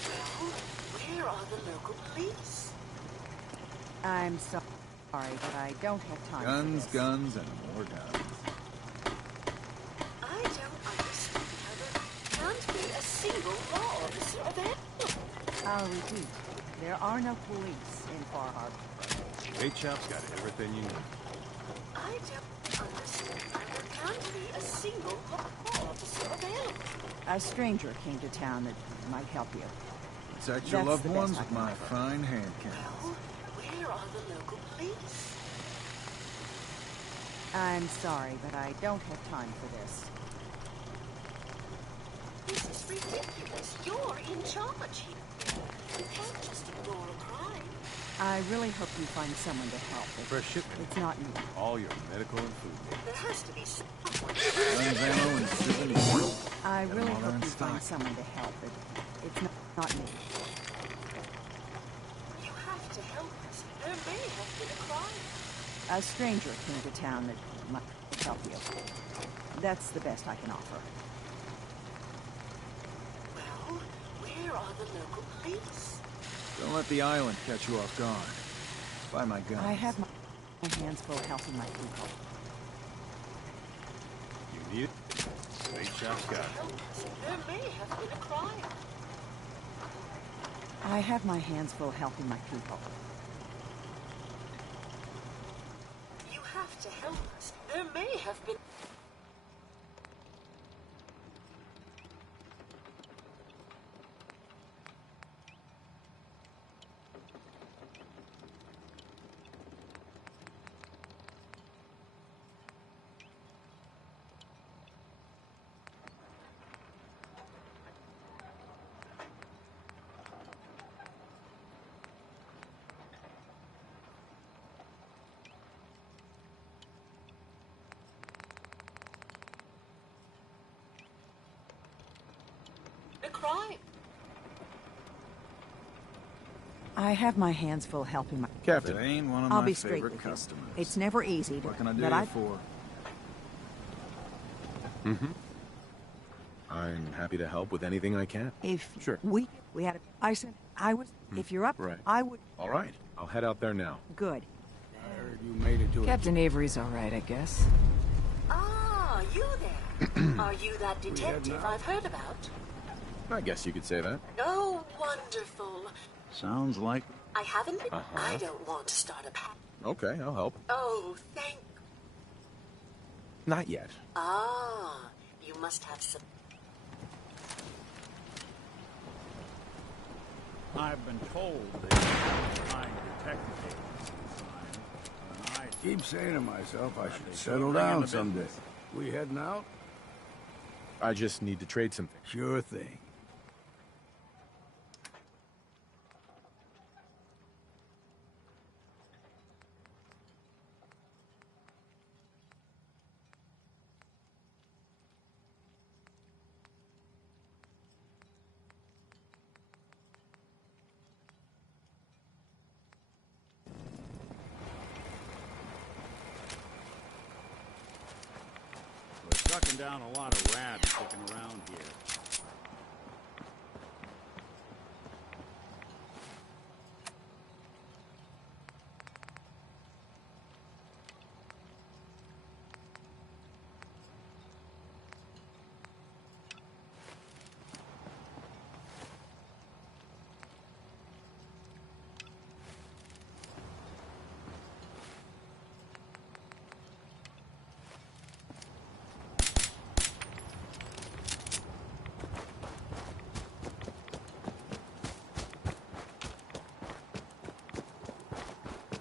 Well, where are the local police? I'm sorry, but I don't have time Guns, for this. guns, and more guns. I don't understand how there can't be a single law officer available. I'll repeat. There are no police in Far Harbor. Bait shop's got everything you need. I don't understand how there can't be a single law officer available. A stranger came to town that might help you. Protect your That's loved the best ones I with can my offer. fine hand cannons. Well, where are the local police? I'm sorry, but I don't have time for this. This is ridiculous. You're in charge here. You can't just ignore a crime. I really hope you find someone to help. Fresh shipment. It's not me. All your medical and food. There has to be someone. Guns, ammo, and souvenirs. I Get 'em really while they're hope in you stock. find someone to help. It's not me. You have to help us. There may have been a crime. A stranger came to town that might help you. That's the best I can offer. Well, where are the local police? Don't let the island catch you off guard. Buy my guns. I have my hands full helping my people. You need it? Bait shop's got Help us. There may have been a crime. I have my hands full helping my people. You have to help us. There may have been... a crime. I have my hands full helping my... Captain. That ain't one of I'll my be straight favorite with you. customers. It's never easy, What can I do but you for? I'm happy to help with anything I can. If Sure. we had a... I said I was... If you're up, Right. I would... All right. I'll head out there now. Good. I heard you made it to Captain Avery's all right, I guess. Ah, you there. Are you that detective I've heard about? I guess you could say that. Oh, wonderful. Sounds like... I haven't been... I don't want to start a pack. Okay, I'll help. Oh, thank... Not yet. Ah, you must have some... I've been told that you're trying detective agency. Keep saying to myself I should they settle don't bring in down the someday. business. We heading out? I just need to trade something. Sure thing. We're sucking down a lot of rats sticking around here.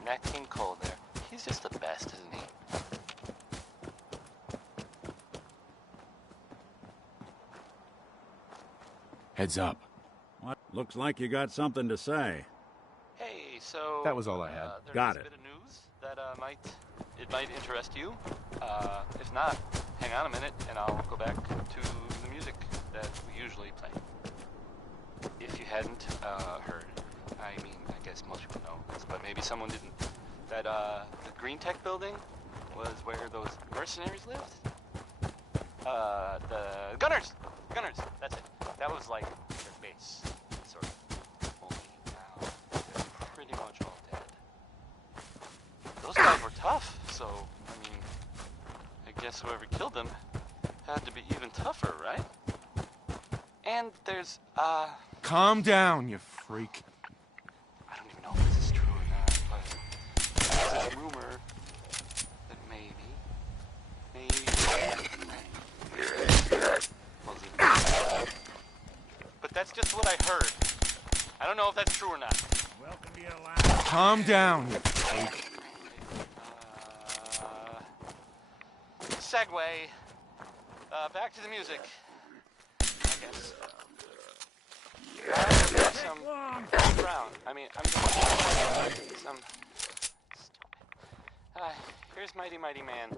Nat King Cole there. He's just the best, isn't he? Heads up. What? Looks like you got something to say. Hey, so... That was all I had. There's Got this it. bit of news that might interest you. If not, hang on a minute and I'll go back to the music that we usually play. If you hadn't heard, I mean, I guess most people know this, but maybe someone didn't, that the Green Tech building was where those mercenaries lived. The Gunners, that's it. That was like their base, sort of. Only now they're pretty much all dead. Those guys were tough, so I mean, I guess whoever killed them had to be even tougher, right? And there's Calm down, you freak. I don't even know if this is true or not, but there's a rumor that maybe but that's just what I heard. I don't know if that's true or not. Welcome to your last. Calm down, you freak. Segue. Back to the music. I guess. Some background. I mean, I'm just some. Here's Mighty Mighty Man.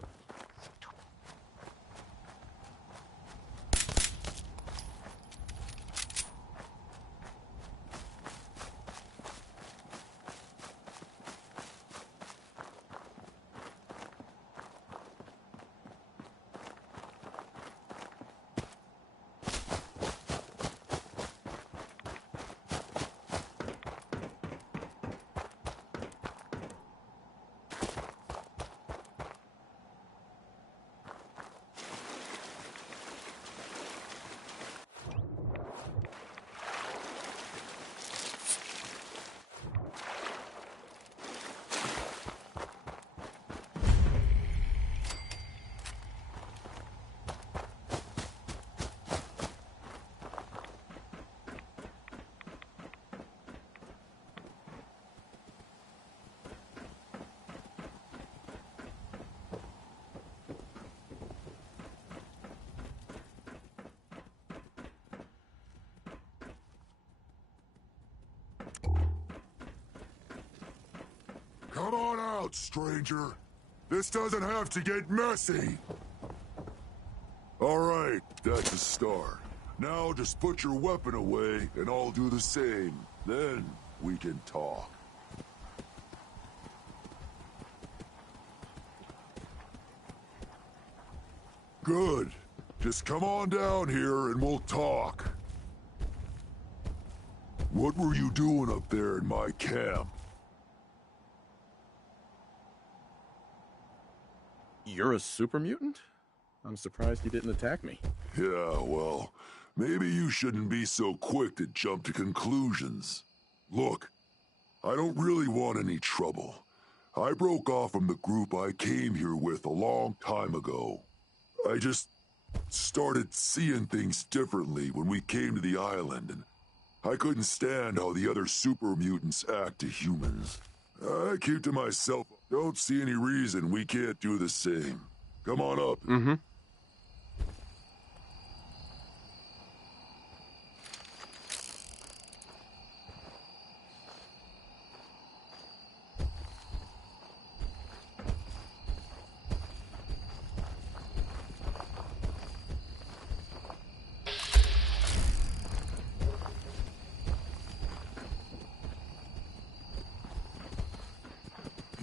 Come on out, stranger. This doesn't have to get messy. All right, that's a start. Now just put your weapon away, and I'll do the same. Then, we can talk. Good. Just come on down here and we'll talk. What were you doing up there in my camp? You're a super mutant? I'm surprised you didn't attack me. Yeah, well, maybe you shouldn't be so quick to jump to conclusions. Look, I don't really want any trouble. I broke off from the group I came here with a long time ago. I just started seeing things differently when we came to the island, and I couldn't stand how the other super mutants act to humans. I keep to myself. Don't see any reason we can't do the same. Come on up. Mm-hmm.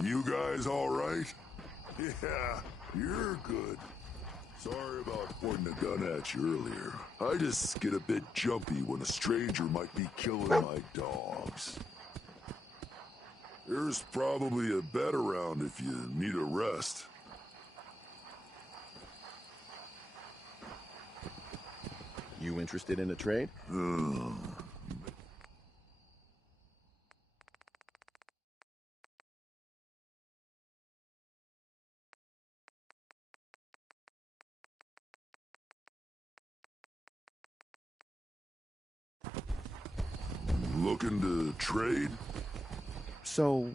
You guys all right? Yeah, you're good. Sorry about pointing a gun at you earlier. I just get a bit jumpy when a stranger might be killing my dogs. There's probably a bed around if you need a rest. You interested in a trade? Looking to trade? So,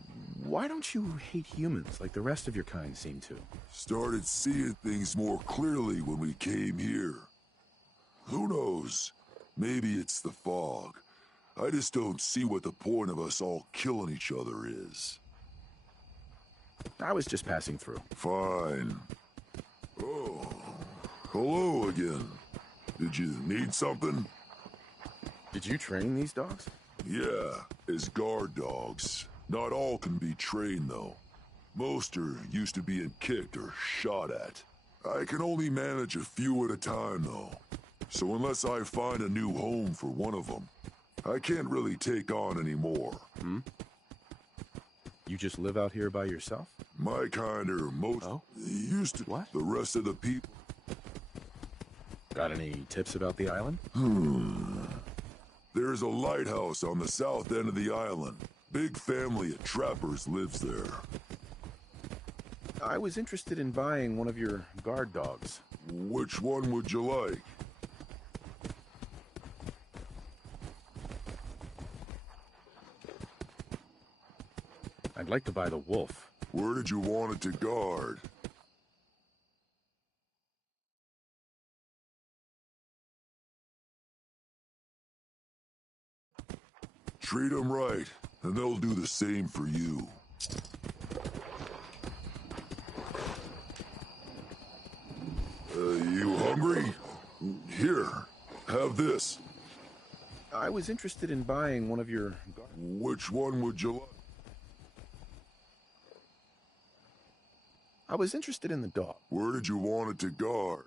why don't you hate humans like the rest of your kind seem to? Started seeing things more clearly when we came here. Who knows? Maybe it's the fog. I just don't see what the point of us all killing each other is. I was just passing through. Fine. Oh, hello again. Did you need something? Did you train these dogs? Yeah, as guard dogs. Not all can be trained, though. Most are used to being kicked or shot at. I can only manage a few at a time, though. So unless I find a new home for one of them, I can't really take on any more. You just live out here by yourself? My kind are most used to. What? The rest of the people. Got any tips about the island? There's a lighthouse on the south end of the island. Big family of trappers lives there. I was interested in buying one of your guard dogs. Which one would you like? I'd like to buy the wolf. Where did you want it to guard? Treat them right, and they'll do the same for you. You hungry? Here, have this. I was interested in buying one of your... Which one would you like? I was interested in the dog. Where did you want it to guard?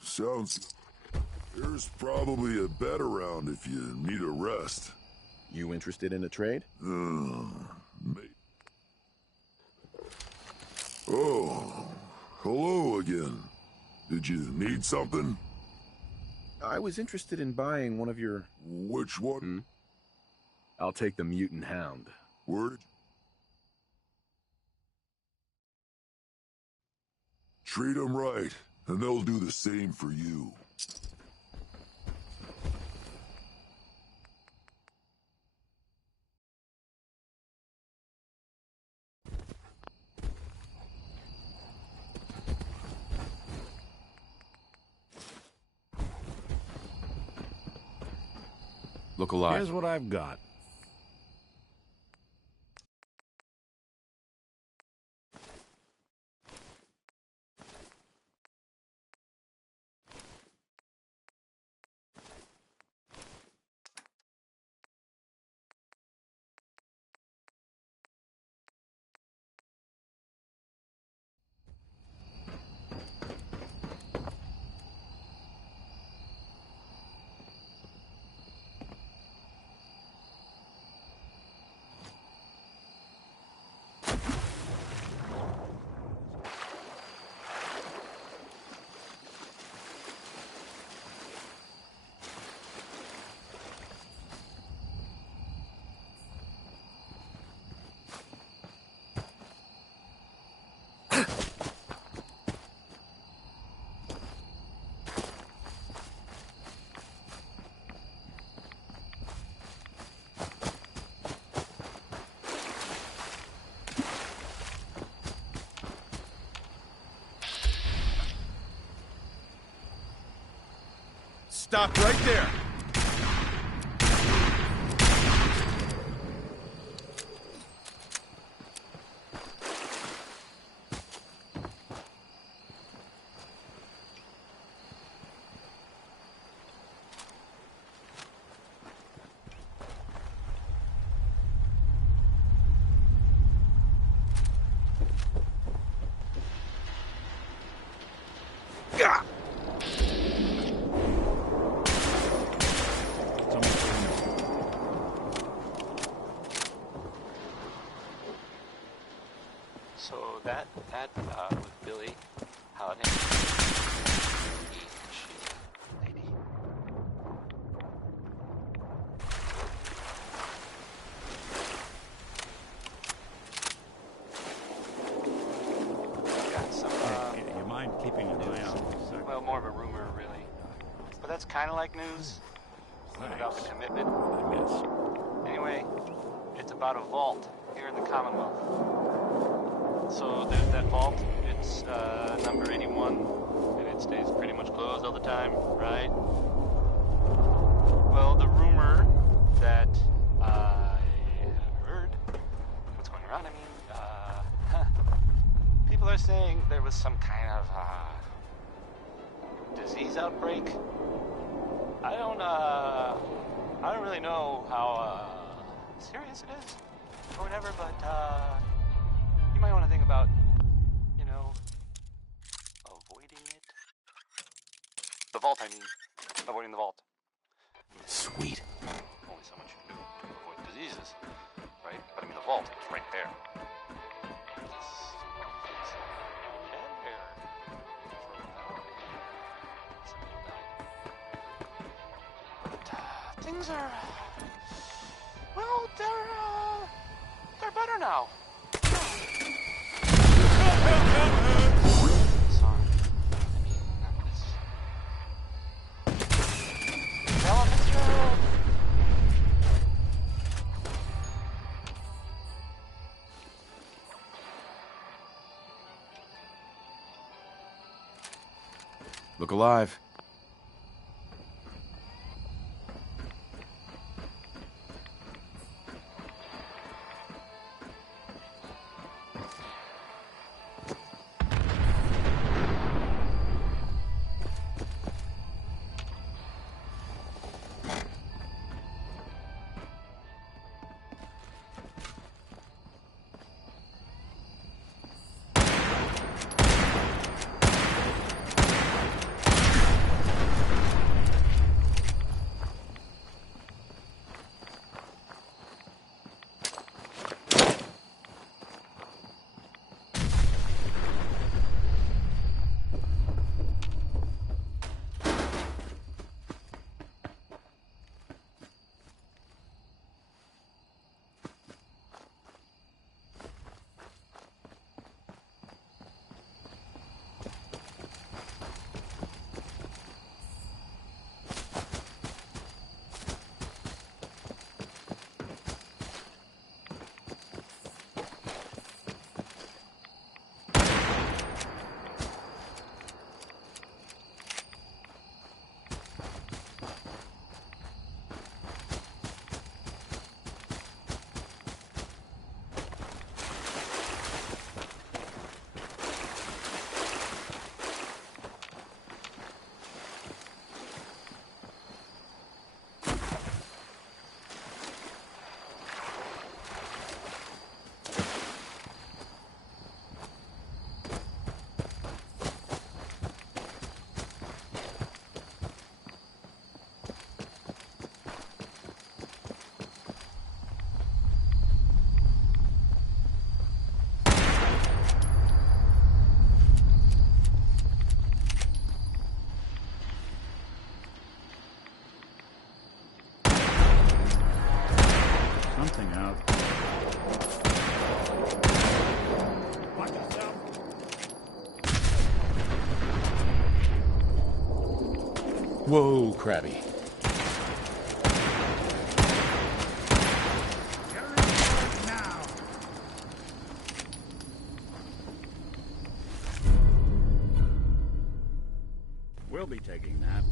Sounds... There's probably a bed around if you need a rest. You interested in a trade? Oh, hello again. Did you need something? I was interested in buying one of your... Which one? I'll take the mutant hound. Where did... Treat them right, and they'll do the same for you. Look alive. Here's what I've got. Stop right there. So that was Billy. How it lady. Got some. You mind keeping an eye on this? Well, more of a rumor, really. But that's kind of like news. About the commitment. I guess. Anyway, it's about a vault here in the Commonwealth. So there's that vault. It's number 81, and it stays pretty much closed all the time, right? Well, the rumor that I have heard, what's going around, people are saying there was some kind of disease outbreak. I don't really know how serious it is or whatever, but you might want to think about, avoiding it. The vault, I mean. Avoiding the vault. Sweet. Only so much you can do to avoid diseases, right? But I mean, the vault is right there. Things are, well, they're better now. Look alive. Something out. Watch yourself. Whoa, Krabby. Now. We'll be taking that.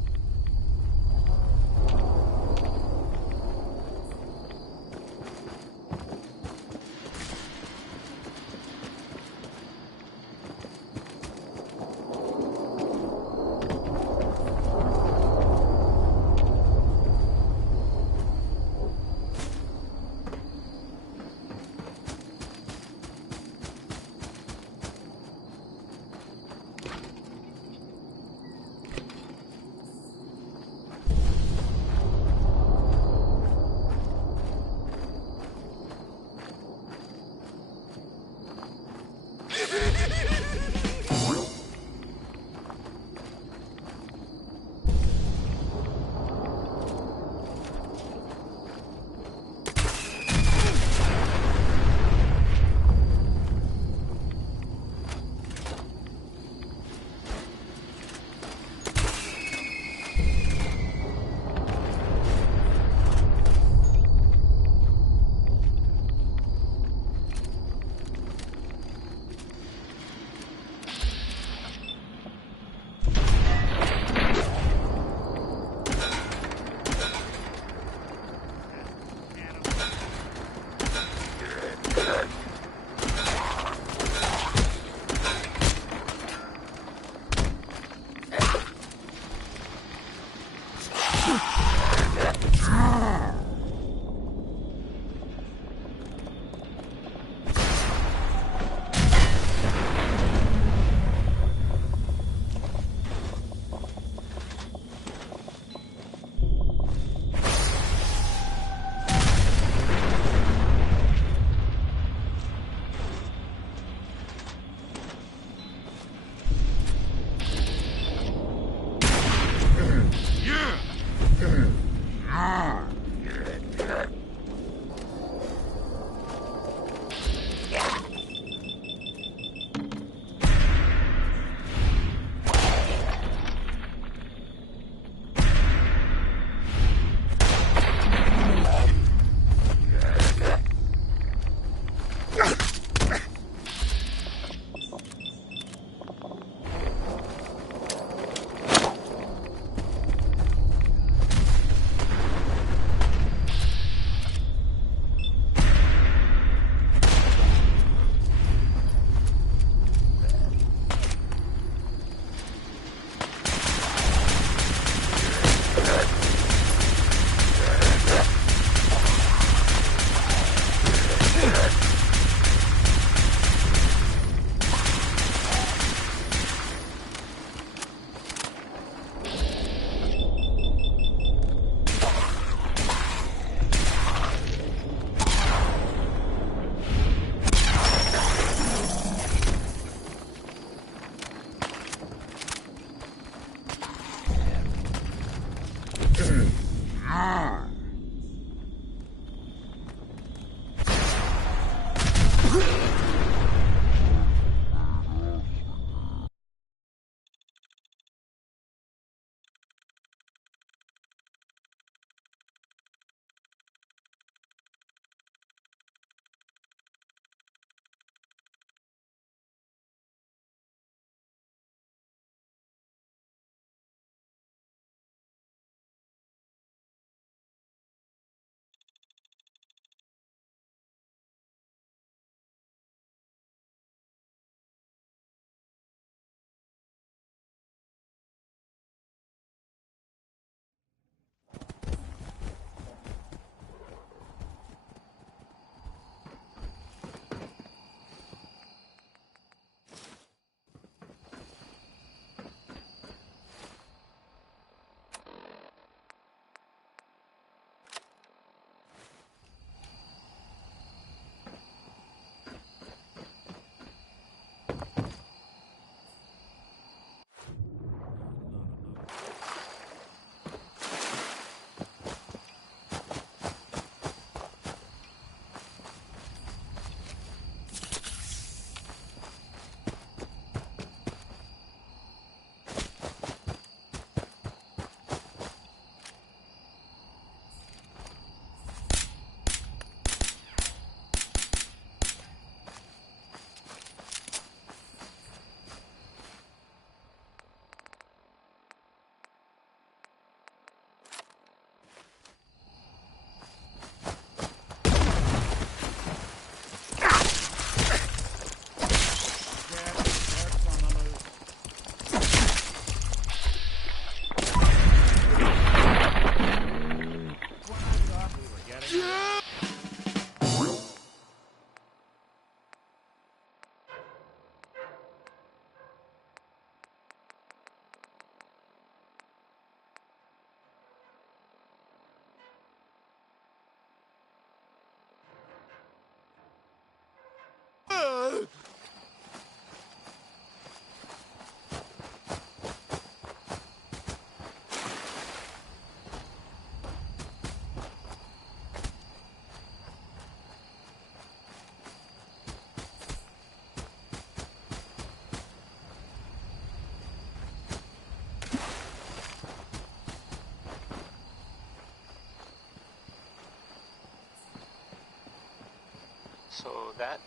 So that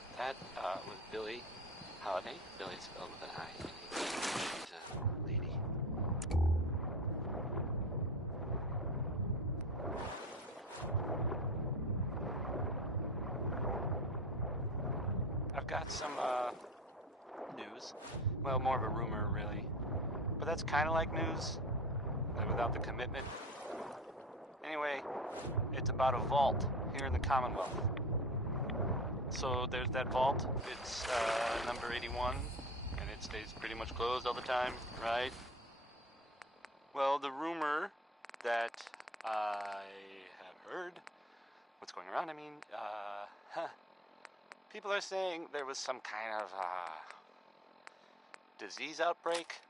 was Billie Holiday. Billie spelled with an I. She's a lady. I've got some news. Well, more of a rumor, really. But that's kind of like news, like without the commitment. Anyway, it's about a vault here in the Commonwealth. So there's that vault. It's number 81, and it stays pretty much closed all the time, right? Well, the rumor that I have heard, what's going around, people are saying there was some kind of disease outbreak.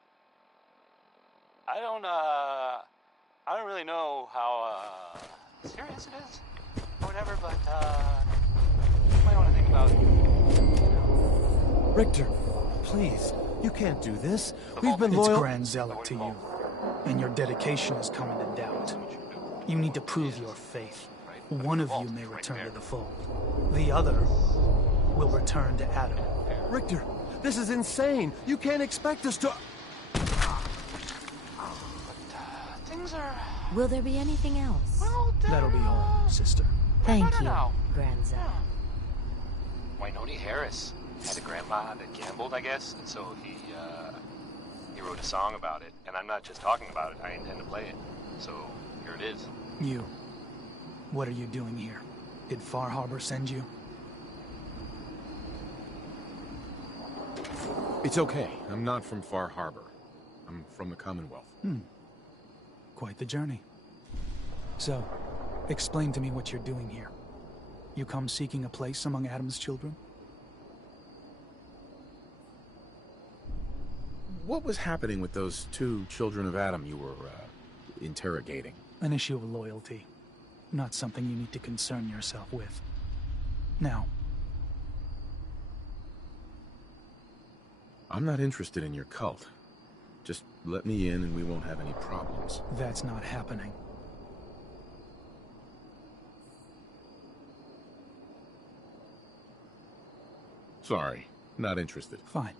I don't really know how serious it is or whatever, but you might want to think about. Richter, please, you can't do this. We've been loyal. It's Grand Zealot to you, and your dedication is coming to doubt. You need to prove your faith. One of you may return to the fold. The other will return to Adam. Richter, this is insane. You can't expect us to... Things are... Will there be anything else? Well, that'll be all, sister. Thank you, Grand Zealot. Wainoni Harris had a grandma that gambled, I guess, and so he wrote a song about it. And I'm not just talking about it, I intend to play it. So, here it is. You. What are you doing here? Did Far Harbor send you? It's okay. I'm not from Far Harbor. I'm from the Commonwealth. Quite the journey. So, explain to me what you're doing here. You come seeking a place among Adam's children? What was happening with those 2 children of Adam you were, interrogating? An issue of loyalty. Not something you need to concern yourself with. Now. I'm not interested in your cult. Just let me in and we won't have any problems. That's not happening. Sorry, not interested. Fine.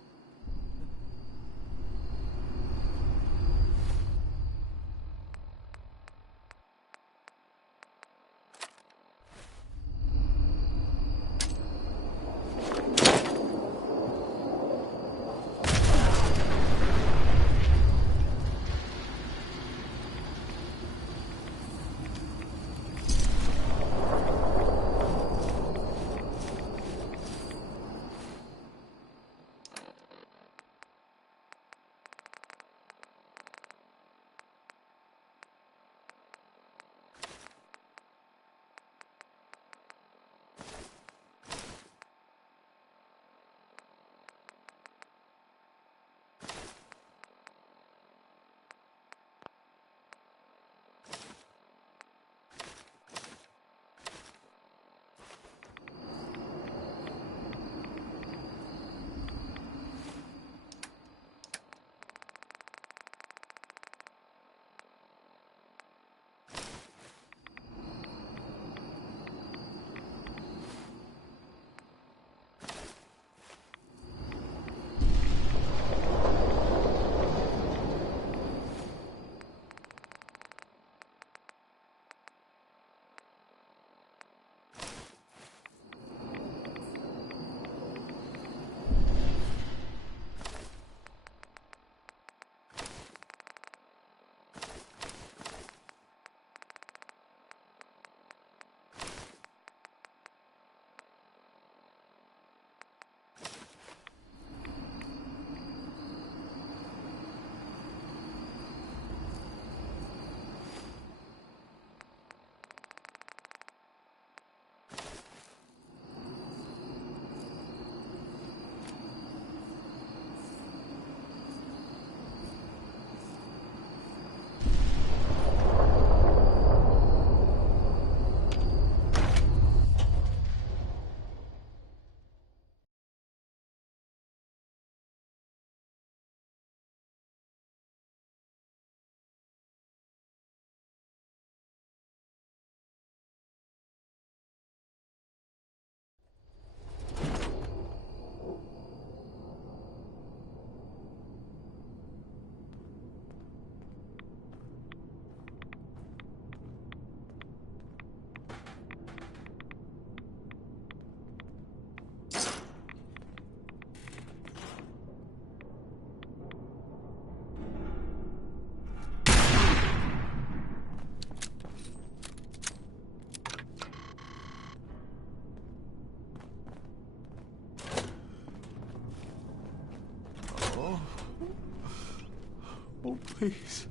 Oh, please.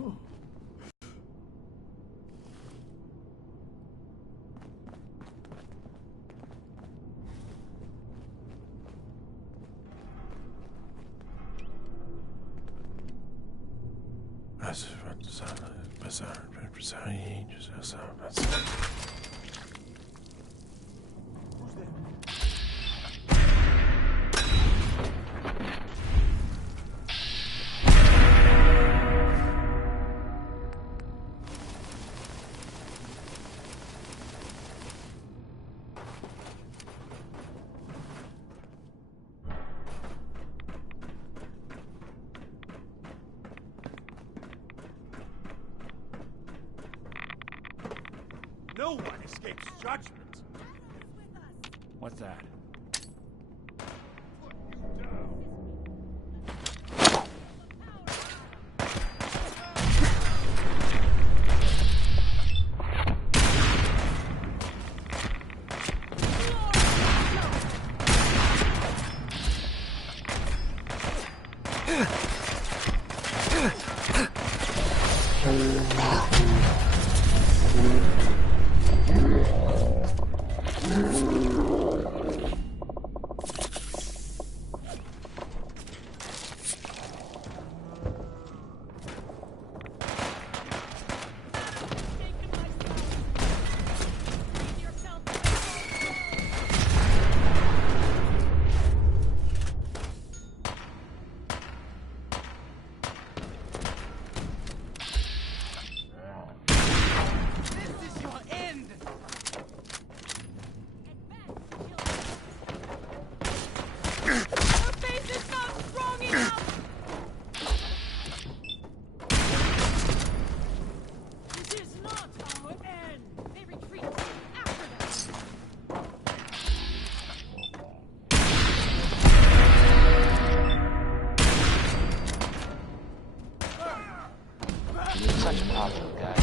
Oh. No one escapes judgment. What's that? Such a powerful guy.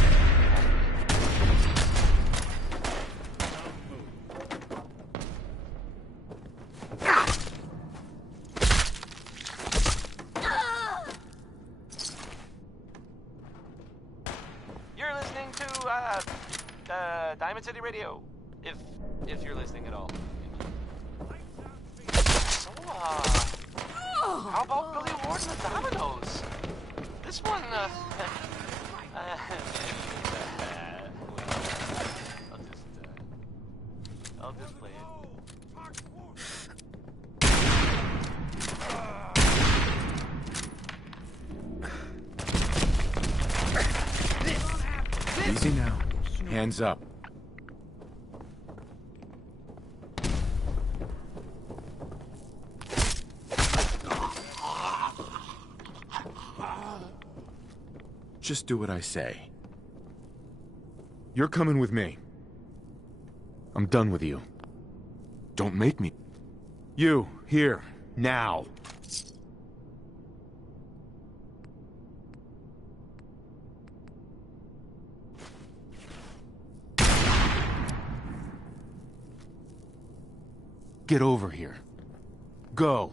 You're listening to Diamond City Radio, if you're listening at all. So, how about Billy Ward and the Dominoes? This one, I'll just play it. Easy now. Hands up. Just do what I say. You're coming with me. I'm done with you. Don't make me. You, here, now. Get over here. Go.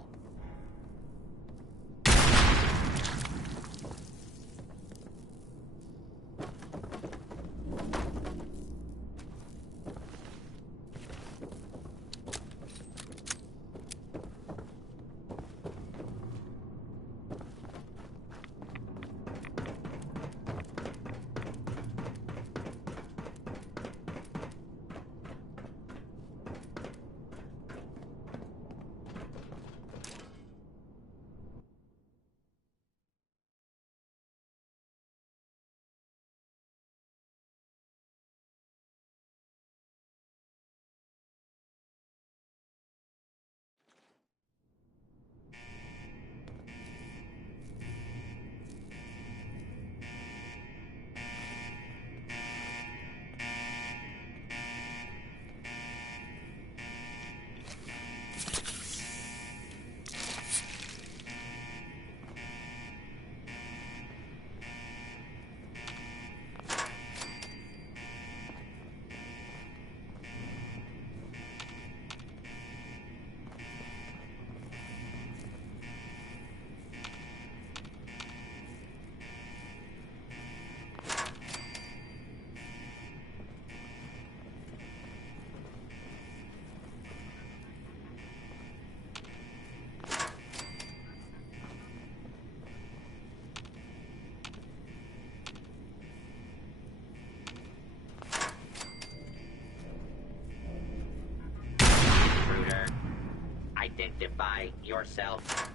Identify yourself.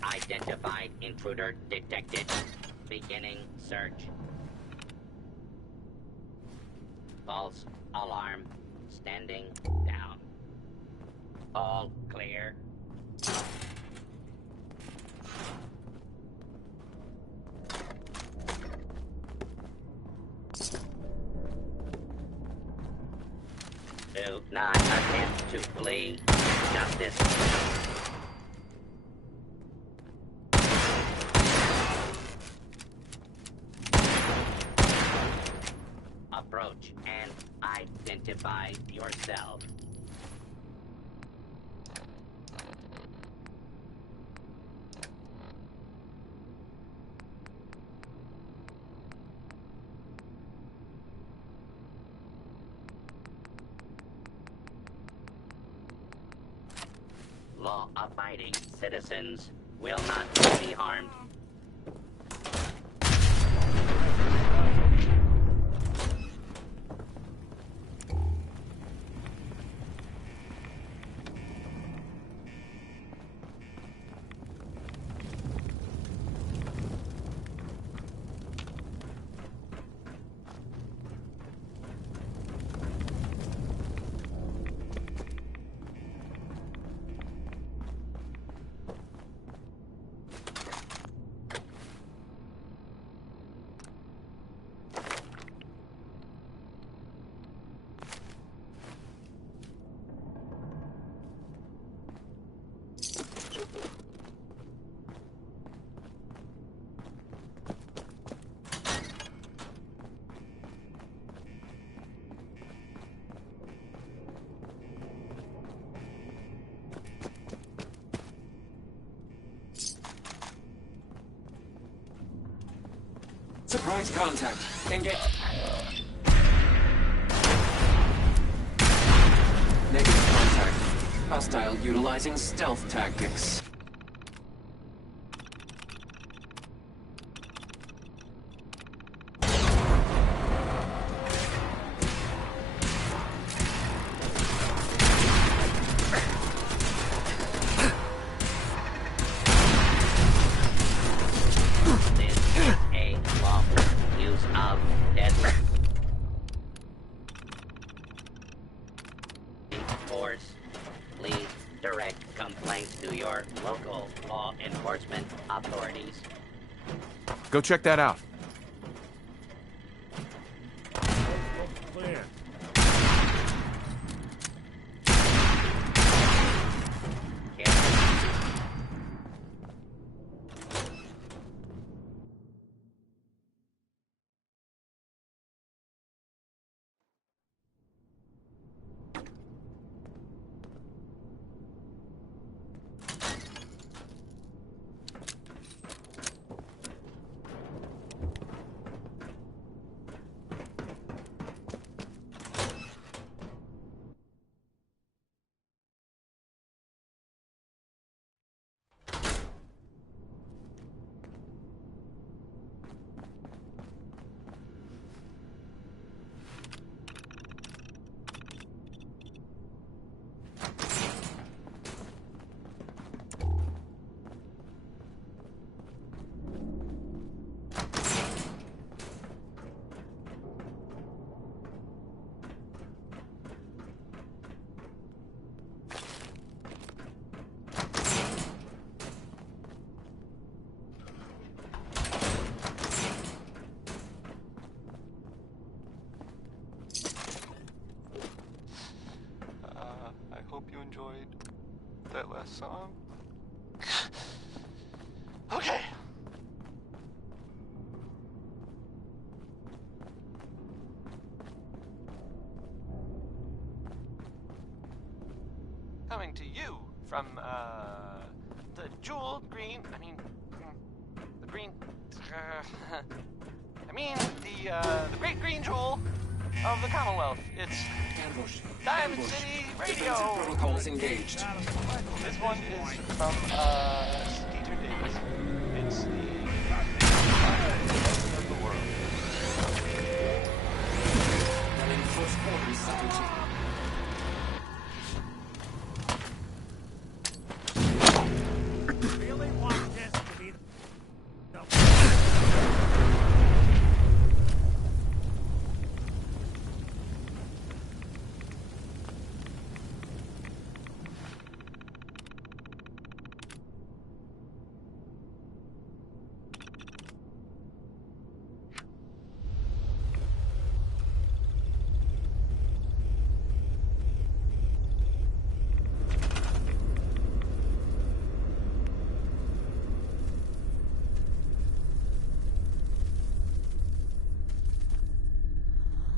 Unidentified intruder detected. Beginning search. False alarm. Standing down. All clear. Do not attempt to flee. Justice. Approach and identify yourself. Law-abiding citizens will not be harmed. Surprise contact. Engage. Negative contact. Hostile utilizing stealth tactics. Go check that out. Clear. enjoyed that last song. Okay. Coming to you from, the jeweled green, the green, the great green jewel of the Commonwealth. It's Ambush. Diamond City Radio. Protocols engaged. This one is from, Skeeter Davis. It's the of the world. Running first quarter sector 2. Really want this to be the...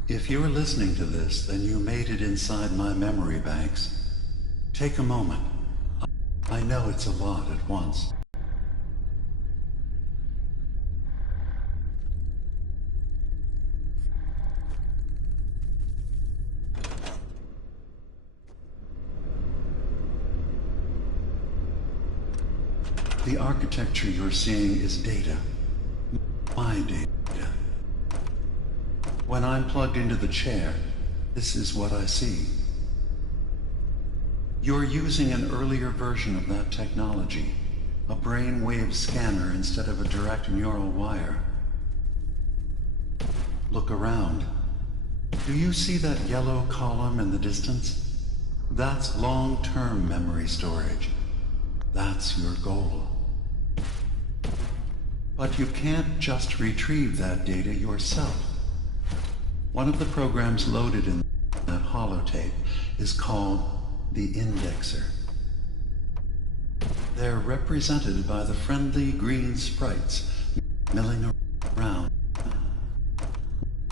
If you're listening to this, then you made it inside my memory banks. Take a moment. I know it's a lot at once. The architecture you're seeing is data. My data. When I'm plugged into the chair, this is what I see. You're using an earlier version of that technology, a brainwave scanner instead of a direct neural wire. Look around. Do you see that yellow column in the distance? That's long-term memory storage. That's your goal. But you can't just retrieve that data yourself. One of the programs loaded in that holotape is called the Indexer. They're represented by the friendly green sprites milling around.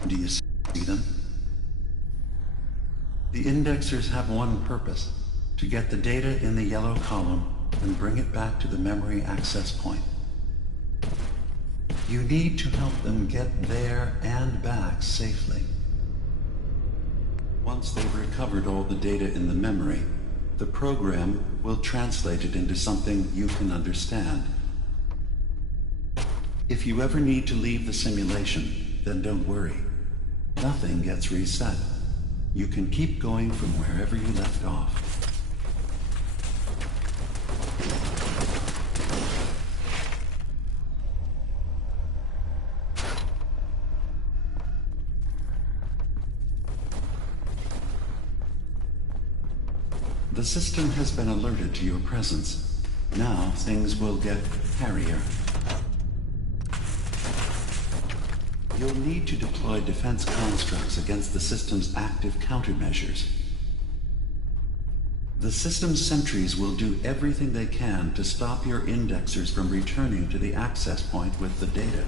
Do you see them? The Indexers have one purpose: to get the data in the yellow column and bring it back to the memory access point. You need to help them get there and back safely. Once they've recovered all the data in the memory, the program will translate it into something you can understand. If you ever need to leave the simulation, then don't worry. Nothing gets reset. You can keep going from wherever you left off. The system has been alerted to your presence. Now things will get hairier. You'll need to deploy defense constructs against the system's active countermeasures. The system's sentries will do everything they can to stop your indexers from returning to the access point with the data.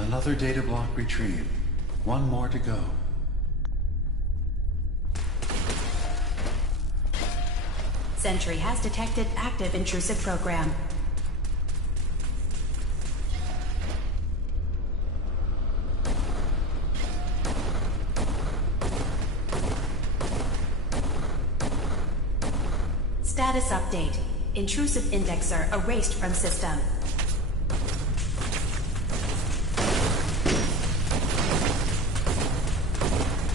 Another data block retrieved. One more to go. Sentry has detected active intrusive program. Status update. Intrusive indexer erased from system.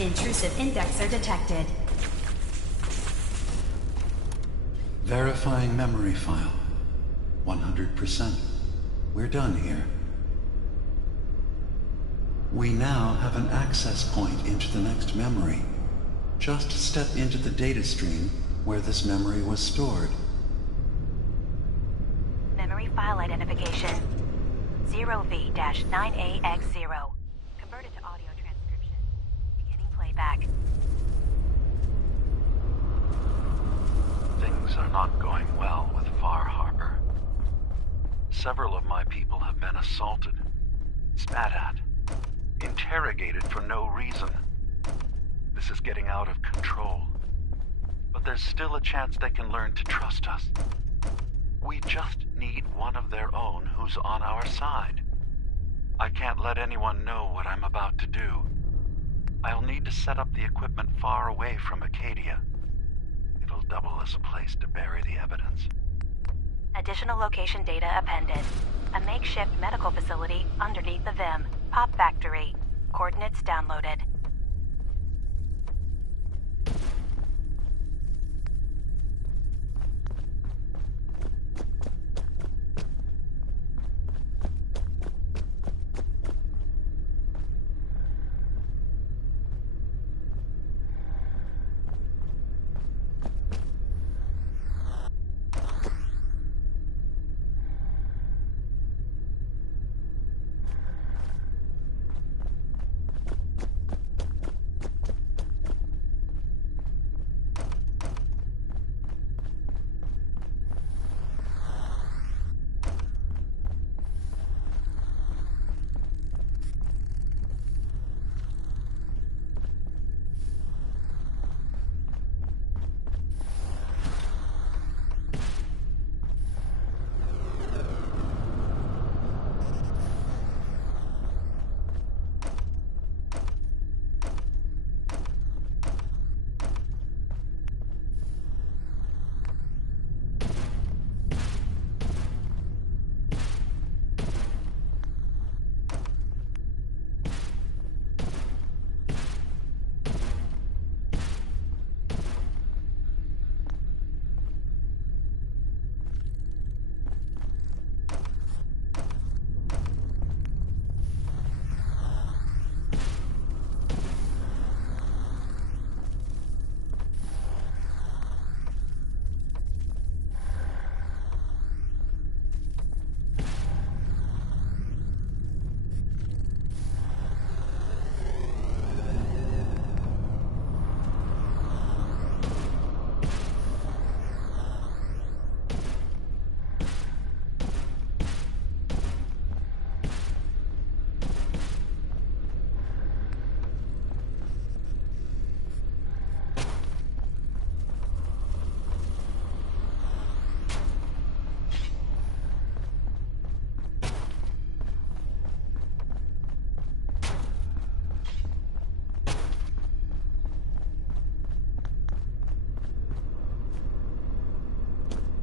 Intrusive indexer detected. Verifying memory file. 100%. We're done here. We now have an access point into the next memory. Just step into the data stream where this memory was stored. Memory file identification 0V-9AX0. Converted to audio transcription. Beginning playback. Things are not going well with Far Harbor. Several of my people have been assaulted, spat at, interrogated for no reason. This is getting out of control. But there's still a chance they can learn to trust us. We just need one of their own who's on our side. I can't let anyone know what I'm about to do. I'll need to set up the equipment far away from Acadia. It'll double as a place to bury the evidence. Additional location data appended. A makeshift medical facility underneath the VIM. Pop factory. Coordinates downloaded.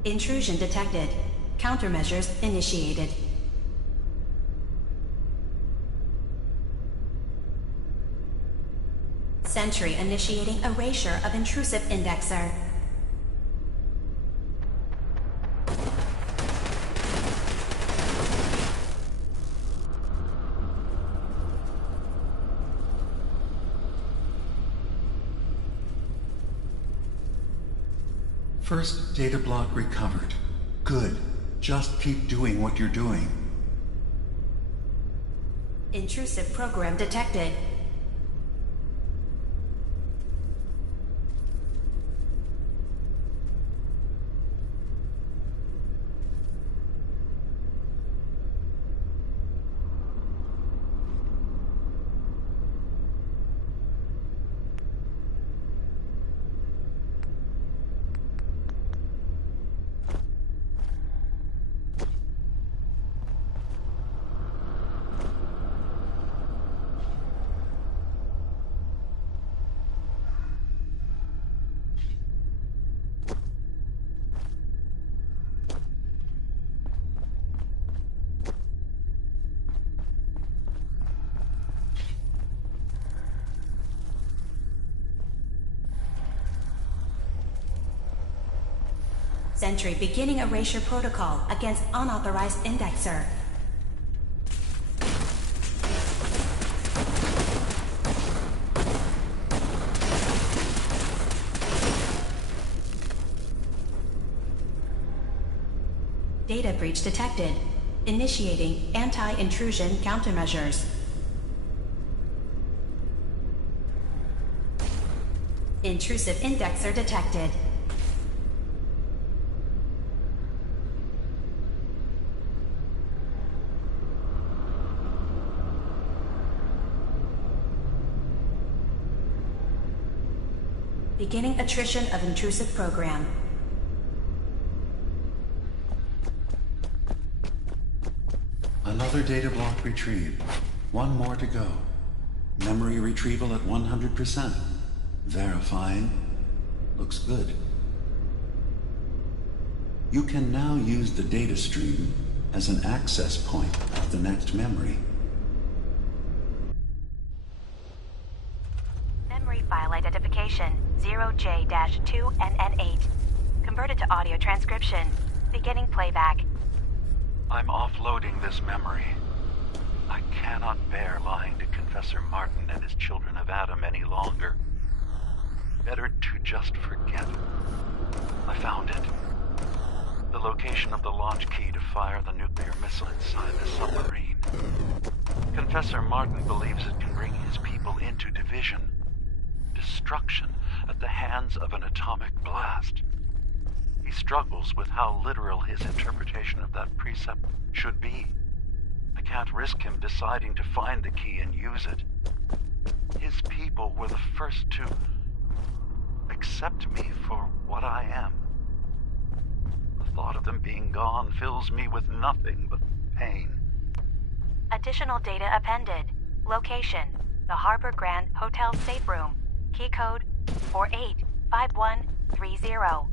Intrusion detected. Countermeasures initiated. Sentry initiating erasure of intrusive indexer. First data block recovered. Good. Just keep doing what you're doing. Intrusive program detected. Sentry beginning erasure protocol against unauthorized indexer. Data breach detected. Initiating anti-intrusion countermeasures. Intrusive indexer detected. Beginning attrition of intrusive program. Another data block retrieved. One more to go. Memory retrieval at 100%. Verifying. Looks good. You can now use the data stream as an access point of the next memory. Memory file identification 0J-2NN8. Converted to audio transcription. Beginning playback. I'm offloading this memory. I cannot bear lying to Confessor Martin and his children of Adam any longer. Better to just forget. I found it. The location of the launch key to fire the nuclear missile inside the submarine. Confessor Martin believes it can bring his people into division. Destruction at the hands of an atomic blast. He struggles with how literal his interpretation of that precept should be. I can't risk him deciding to find the key and use it. His people were the first to accept me for what I am. The thought of them being gone fills me with nothing but pain. Additional data appended. Location: the Harbor Grand Hotel safe room. Key code 485130.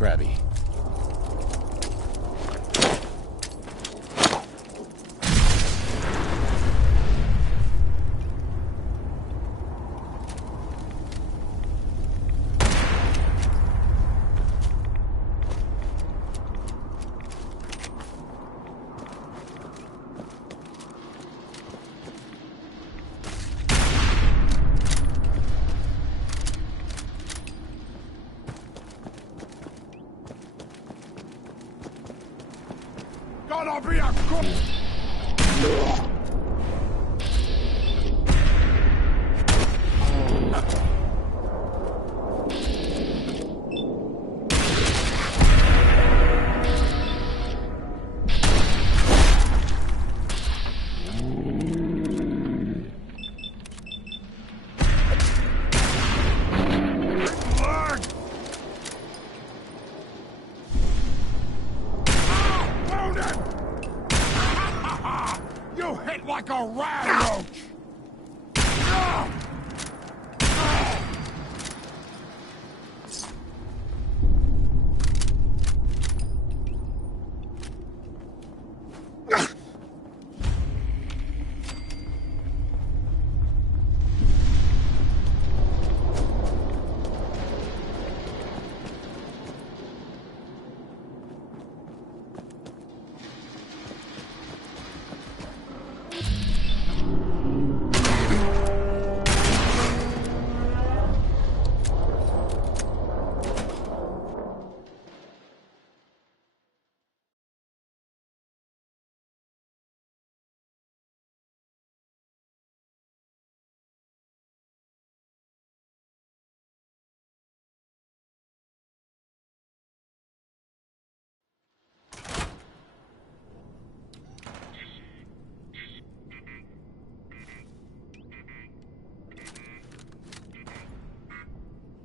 crabby. Gonna be a good... You hit like a rat roach!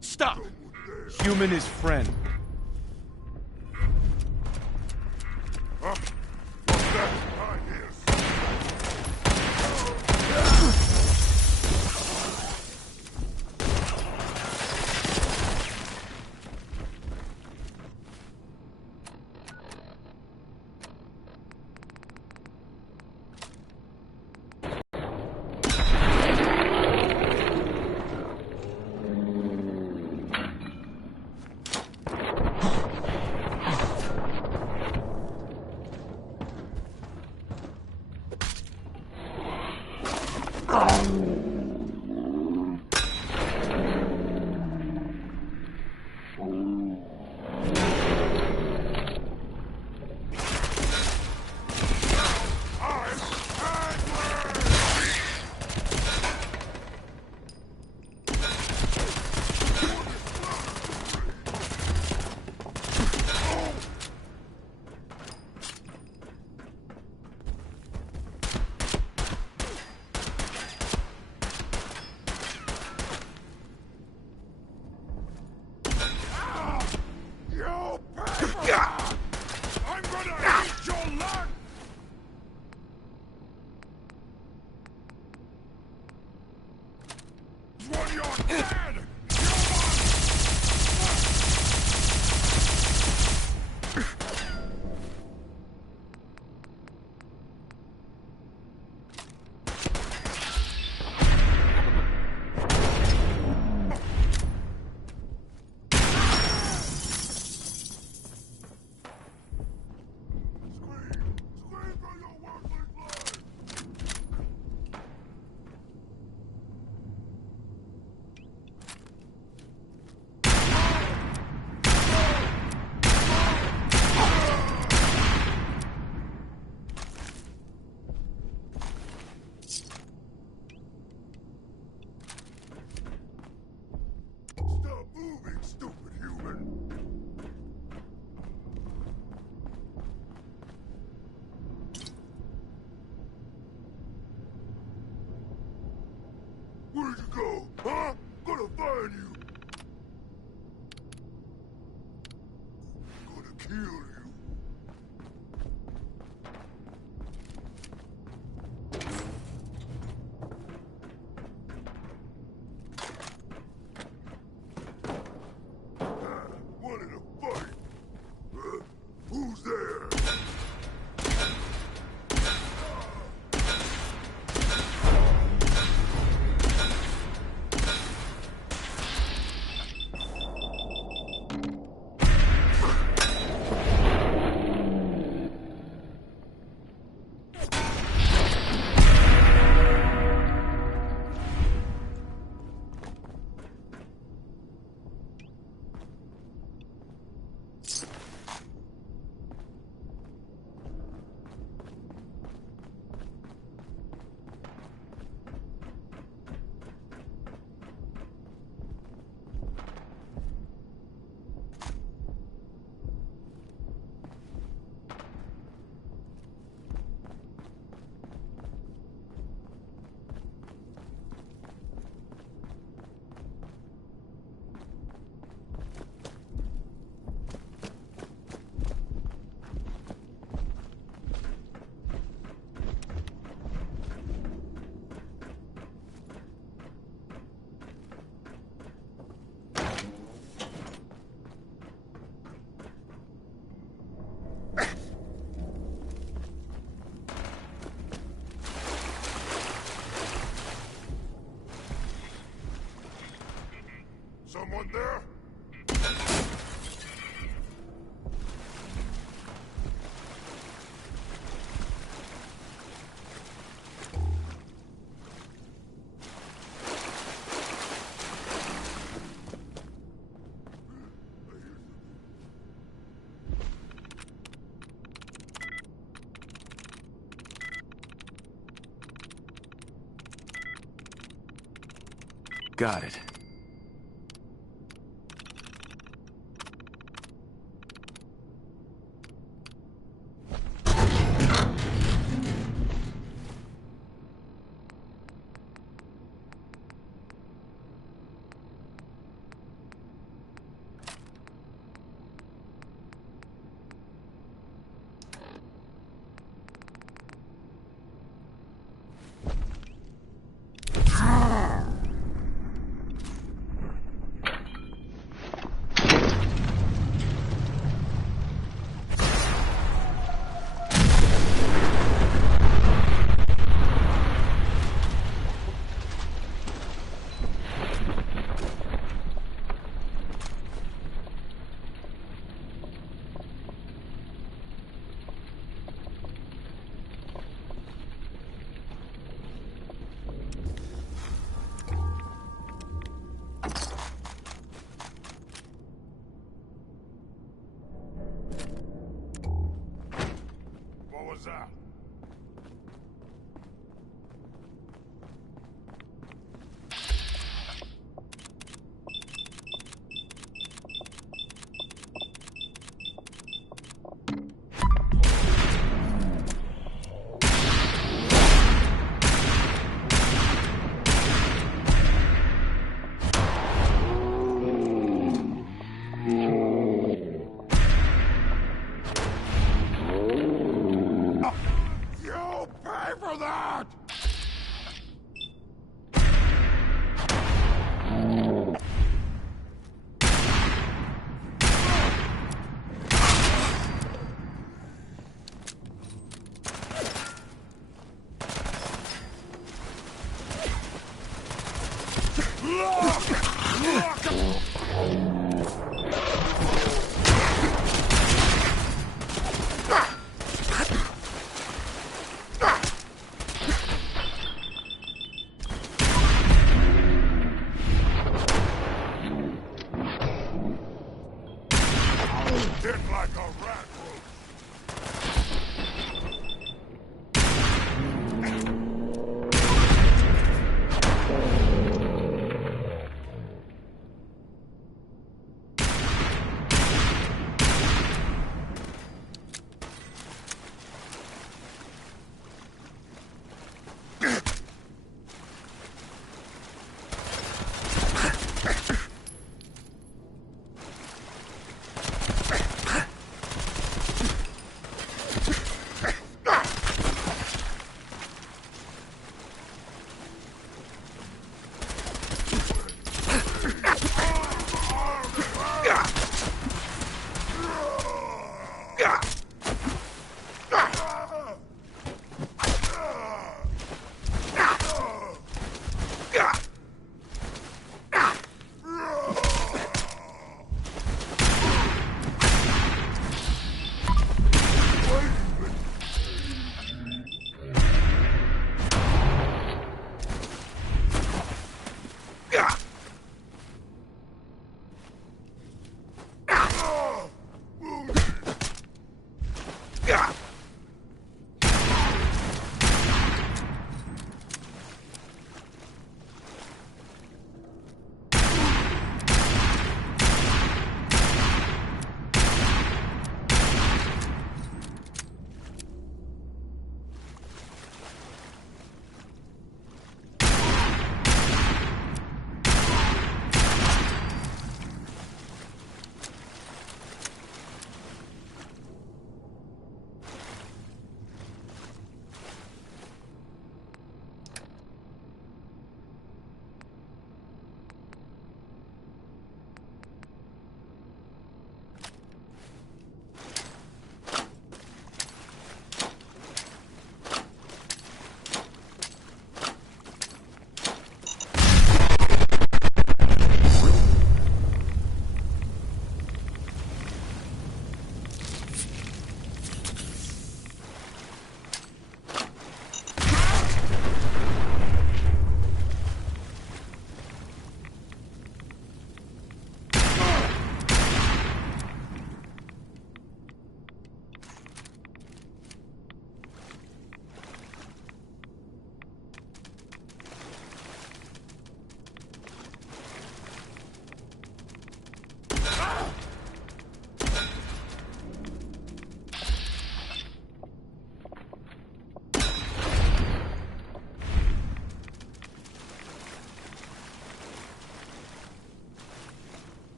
Stop! Human is friend. Where'd you go, huh? Gonna find you. Gonna kill you. Wanted to fight. Someone there? Got it. What was that? You'll pay for that! Hit like a rat root.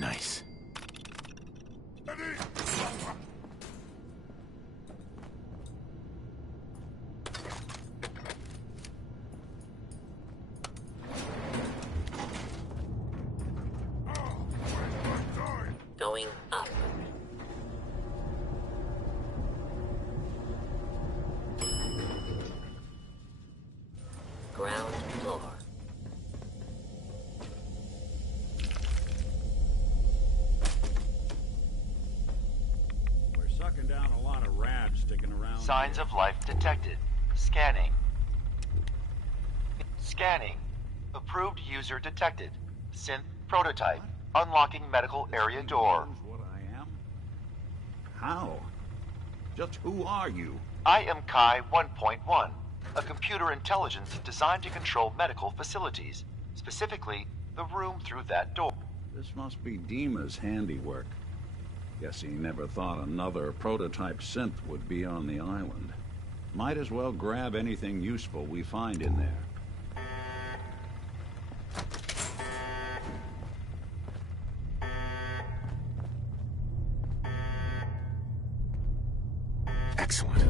nice. Going up. Ground floor. We're sucking down a lot of rats sticking around. Signs of life detected. Scanning. Scanning. Approved user detected. Synth prototype. Unlocking medical area door. What I am? How? Just who are you? I am Kai 1.1, a computer intelligence designed to control medical facilities, specifically the room through that door. This must be Dima's handiwork. Guess he never thought another prototype synth would be on the island. Might as well grab anything useful we find in there. Excellent.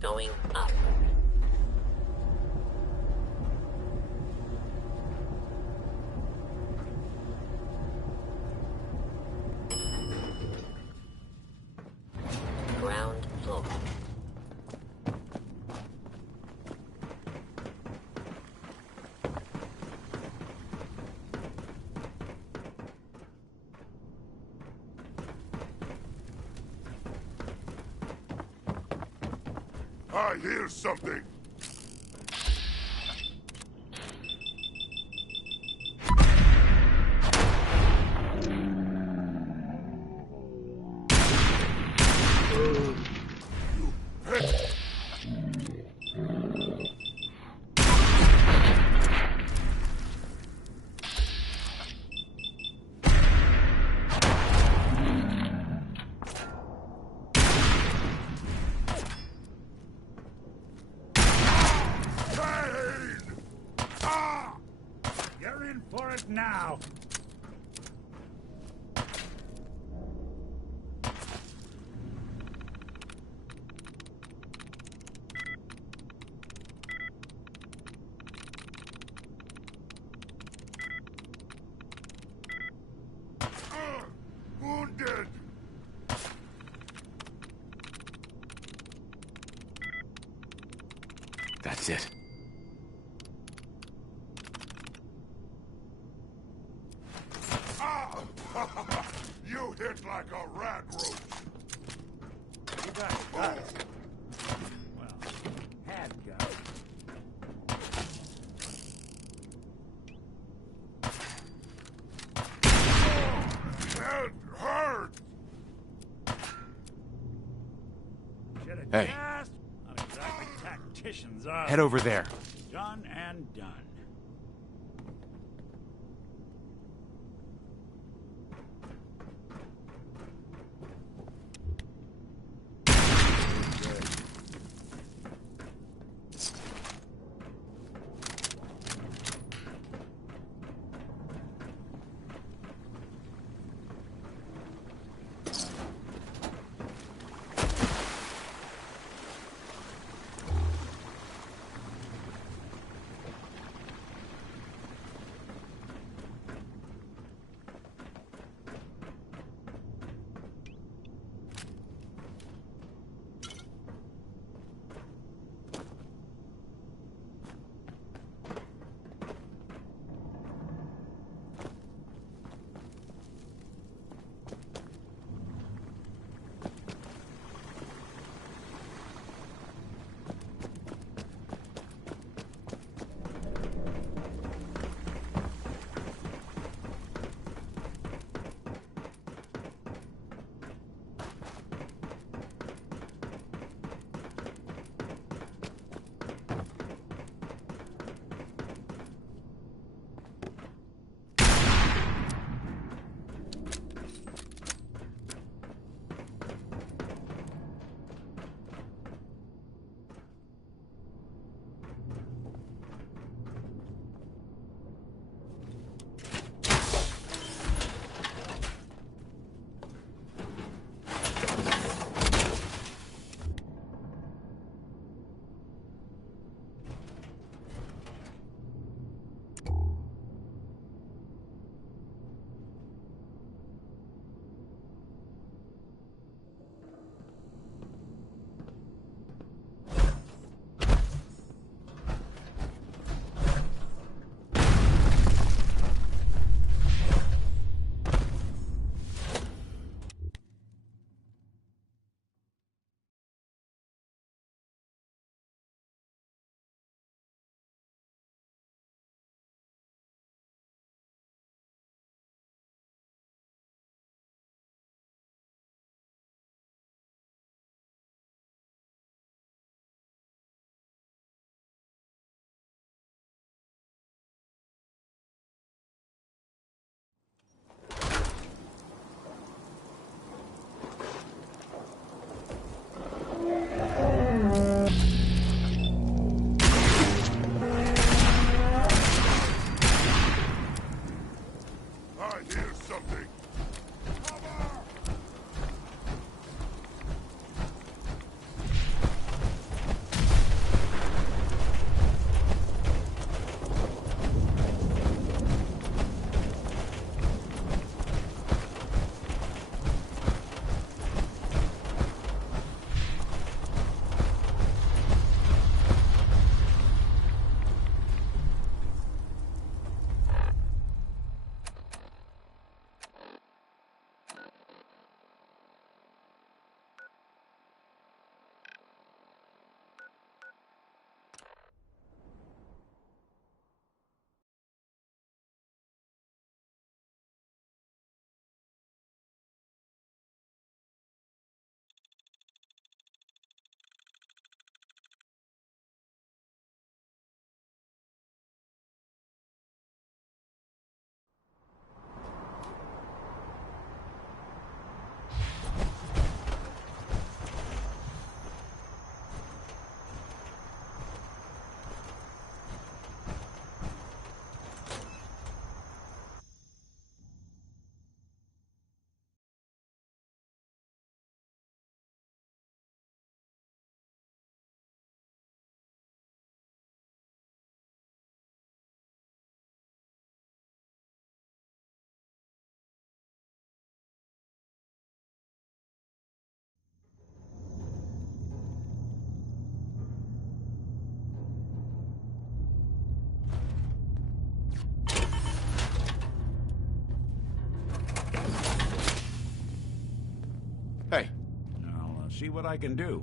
Going up. Ground floor. I hear something. You're in for it now. Wounded. That's it. You hit like a rat roach. You got guts. Well, had guts. That hurt. Hey. Not exactly tacticians, are Head over there. Done and done. see what I can do.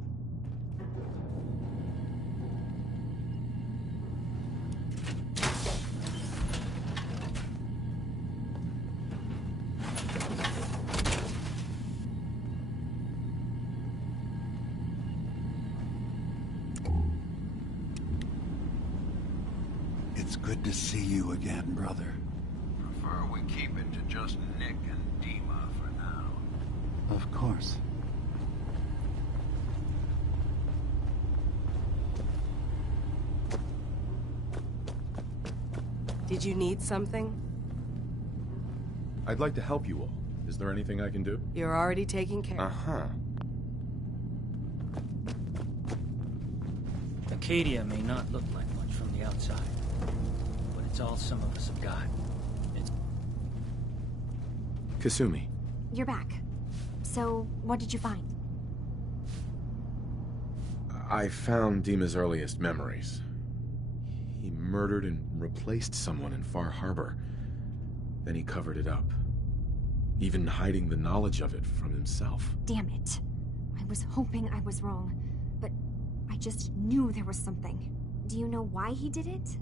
It's good to see you again, brother. Prefer we keep it to just Nick and Dima for now. Of course. Did you need something? I'd like to help you all. Is there anything I can do? You're already taking care. Uh-huh. Acadia may not look like much from the outside, but it's all some of us have got. It's... Kasumi. You're back. So, what did you find? I found Dima's earliest memories. He murdered and replaced someone in Far Harbor. Then he covered it up, even hiding the knowledge of it from himself. Damn it. I was hoping I was wrong, but I just knew there was something. Do you know why he did it?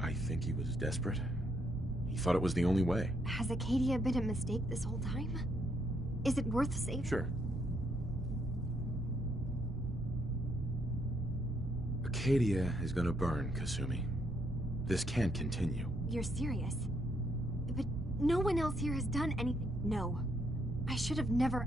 I think he was desperate. He thought it was the only way. Has Acadia been a mistake this whole time? Is it worth saving? Sure. Acadia is gonna burn, Kasumi. This can't continue. You're serious? But no one else here has done anything. No. I should have never...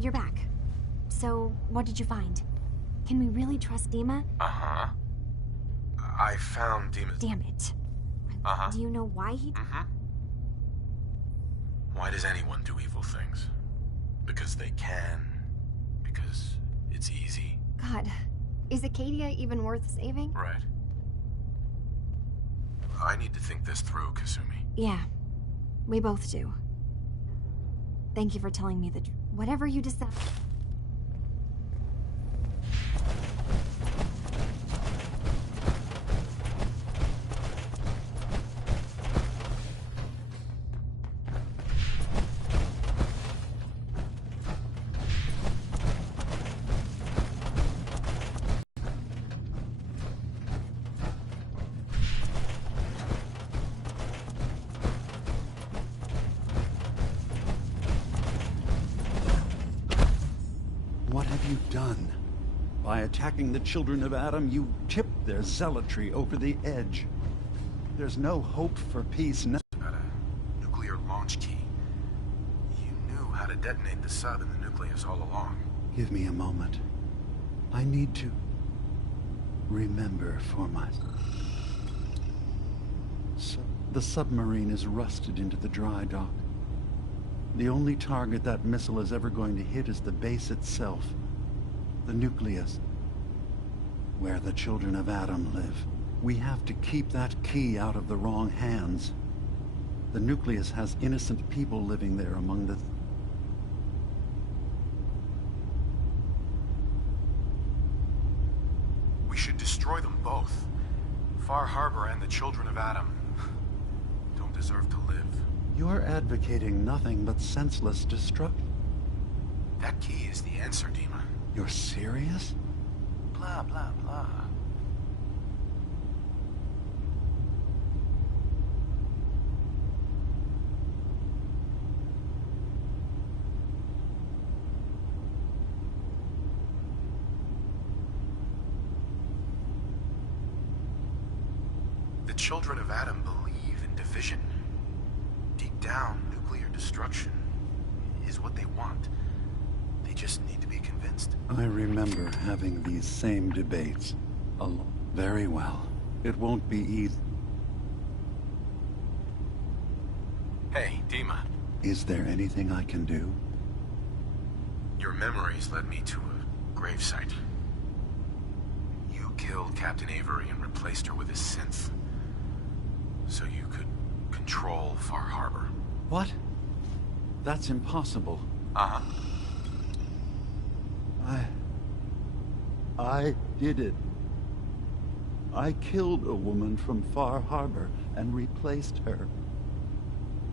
You're back. So, what did you find? Can we really trust Dima? Uh-huh. I found Dima's... Damn it. Uh-huh. Do you know why he... Mm-hmm. Why does anyone do evil things? Because they can. Because it's easy. God, is Acadia even worth saving? Right. I need to think this through, Kasumi. Yeah, we both do. Thank you for telling me the truth. Whatever you decide... What have you done? By attacking the children of Adam, you tipped their zealotry over the edge. There's no hope for peace now. About a nuclear launch key. You knew how to detonate the sub in the nucleus all along. Give me a moment. I need to remember for my... So, the submarine is rusted into the dry dock. The only target that missile is ever going to hit is the base itself. The nucleus. Where the children of Adam live. We have to keep that key out of the wrong hands. The nucleus has innocent people living there among the... We should destroy them both. Far Harbor and the children of Adam don't deserve to live. You're advocating nothing but senseless destruction. That key is the answer, Dima. You're serious? Blah, blah, blah. children of Adam believe in division. Deep down, nuclear destruction is what they want. They just need to be convinced. I remember having these same debates. Very well. It won't be easy. Hey, Dima. Is there anything I can do? Your memories led me to a gravesite. You killed Captain Avery and replaced her with a synth. So you could control Far Harbor. What? That's impossible. Uh-huh. I did it. I killed a woman from Far Harbor and replaced her.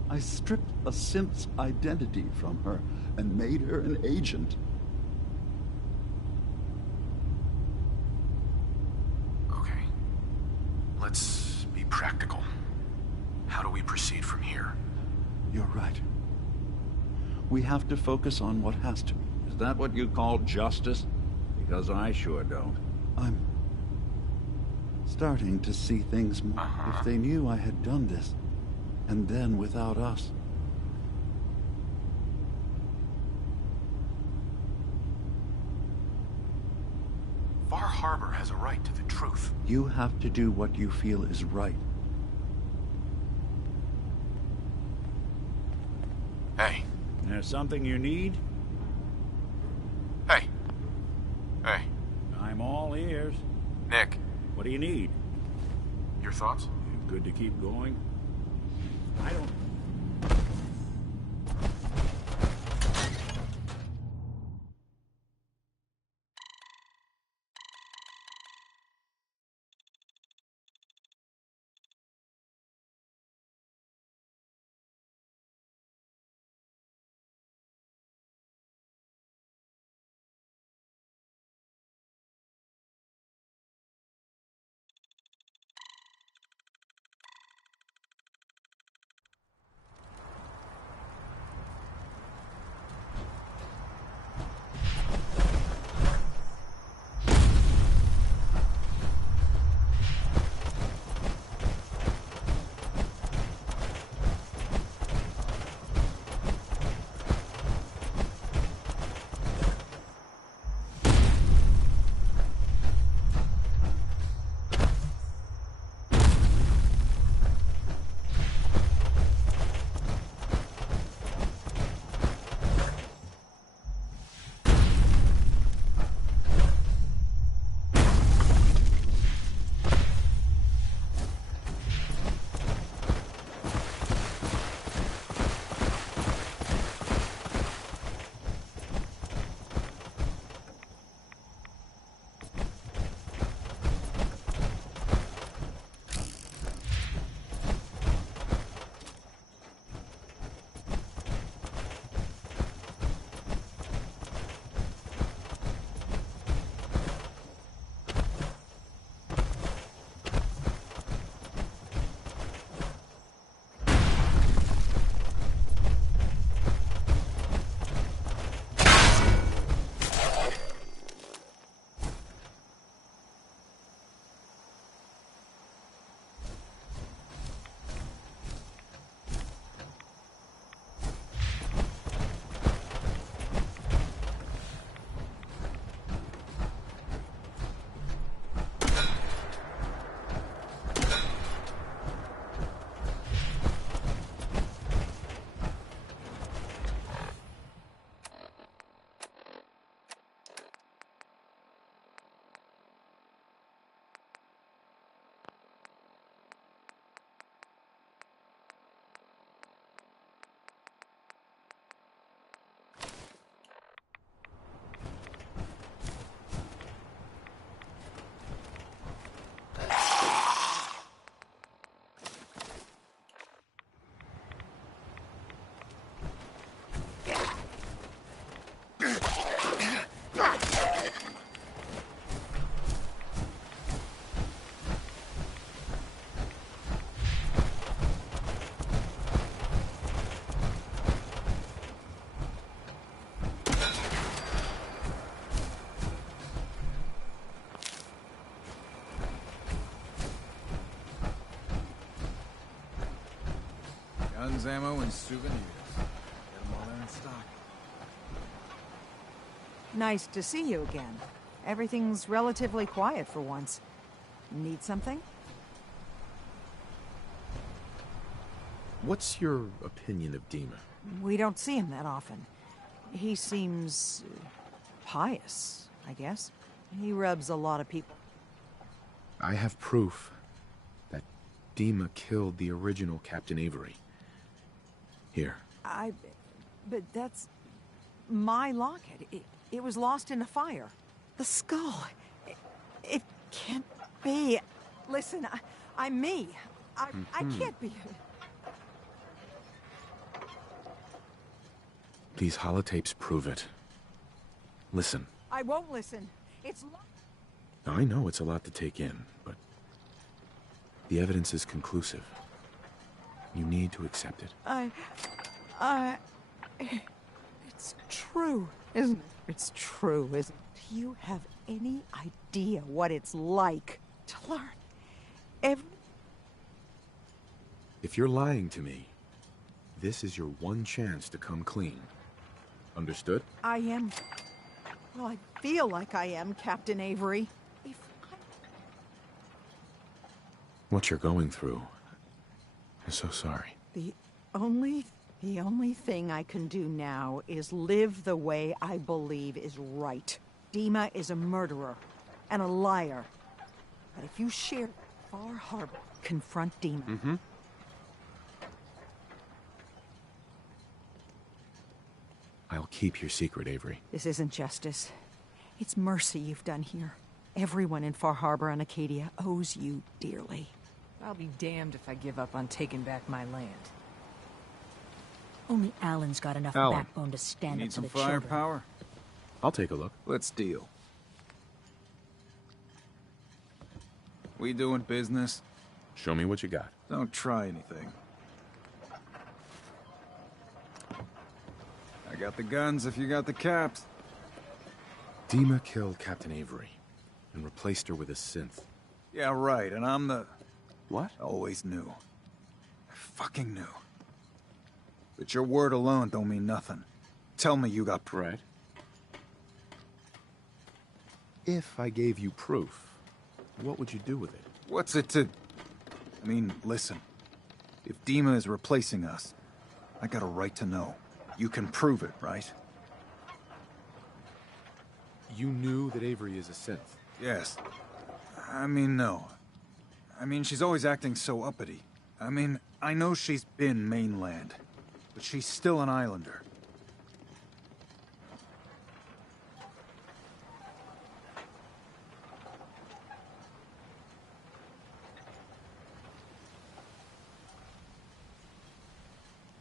I stripped a synth's identity from her and made her an agent. Okay. Let's be practical. How do we proceed from here? You're right. We have to focus on what has to be. Is that what you call justice? Because I sure don't. I'm starting to see things more. If they knew I had done this, and then without us. Far Harbor has a right to the truth. You have to do what you feel is right. Hey. There's something you need? Hey. Hey. I'm all ears. Nick. What do you need? Your thoughts? You good to keep going? I don't... Guns, ammo, and souvenirs. Get them all there in stock. Nice to see you again. Everything's relatively quiet for once. Need something? What's your opinion of Dima? We don't see him that often. He seems pious, I guess. He rubs a lot of people. I have proof that Dima killed the original Captain Avery. Here. But that's my locket. It was lost in a fire. The skull. It can't be. Listen, I'm me. I can't be. These holotapes prove it. Listen. I won't listen. It's I know it's a lot to take in, but the evidence is conclusive. You need to accept it. It's true, isn't it? It's true, isn't it? Do you have any idea what it's like to learn If you're lying to me, this is your one chance to come clean. Understood? I am... Well, I feel like I am, Captain Avery. What you're going through. I'm so sorry. The only thing I can do now is live the way I believe is right. Dima is a murderer and a liar. But if you share Far Harbor, confront Dima. Mm-hmm. I'll keep your secret, Avery. This isn't justice. It's mercy you've done here. Everyone in Far Harbor and Acadia owes you dearly. I'll be damned if I give up on taking back my land. Only Alan's got enough Alan, backbone to stand Need up to some the children. firepower? I'll take a look. Let's deal. We doing business? Show me what you got. Don't try anything. I got the guns if you got the caps. Dima killed Captain Avery and replaced her with a synth. Yeah, right, and I'm the... What? Always knew. I fucking knew. But your word alone don't mean nothing. Tell me you got proof. Right. If I gave you proof, what would you do with it? What's it to... I mean, listen. If Dima is replacing us, I got a right to know. You can prove it, right? You knew that Avery is a synth? Yes. I mean, no. I mean, she's always acting so uppity. I mean, I know she's been mainland, but she's still an islander.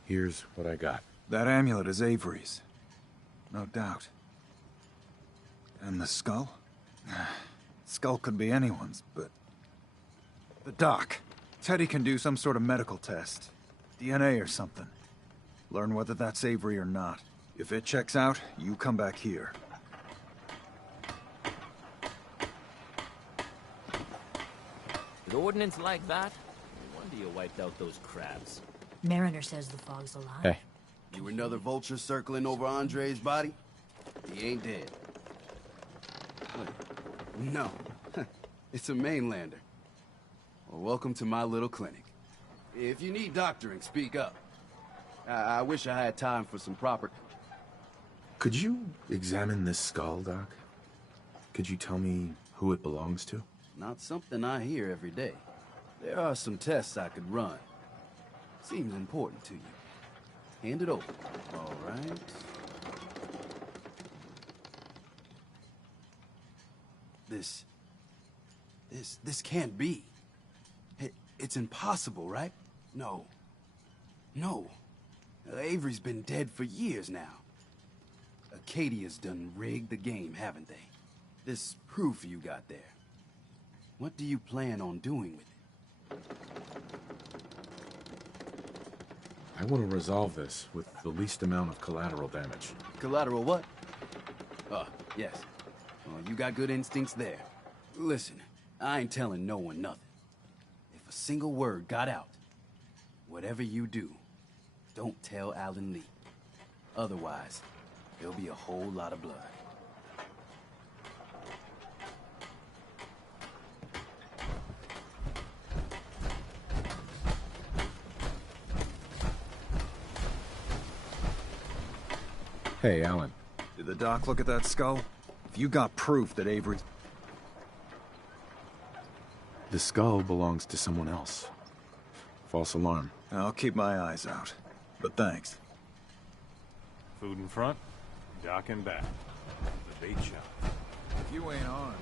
Here's what I got. That amulet is Avery's. No doubt. And the skull? Skull could be anyone's, but... The doc. Teddy can do some sort of medical test. DNA or something. Learn whether that's Avery or not. If it checks out, you come back here. With ordnance like that, no wonder you wiped out those crabs. Mariner says the fog's a lie. Hey. You another vulture circling over Andre's body? He ain't dead. Wait. No. It's a mainlander. Well, welcome to my little clinic. If you need doctoring, speak up. I wish I had time for some proper... Could you examine this skull, Doc? Could you tell me who it belongs to? Not something I hear every day. There are some tests I could run. Seems important to you. Hand it over. All right. This can't be. It's impossible, right? No. No. Avery's been dead for years now. Acadia's done rigged the game, haven't they? This proof you got there. What do you plan on doing with it? I want to resolve this with the least amount of collateral damage. Collateral what? Yes. Well, you got good instincts there. Listen, I ain't telling no one nothing. If a single word got out, whatever you do, Don't tell Alan Lee. Otherwise, there'll be a whole lot of blood. Hey, Alan. Did the doc look at that skull? If you got proof that Avery... The skull belongs to someone else. False alarm. I'll keep my eyes out. But thanks. Food in front, dock in back. The bait shop. If you ain't armed,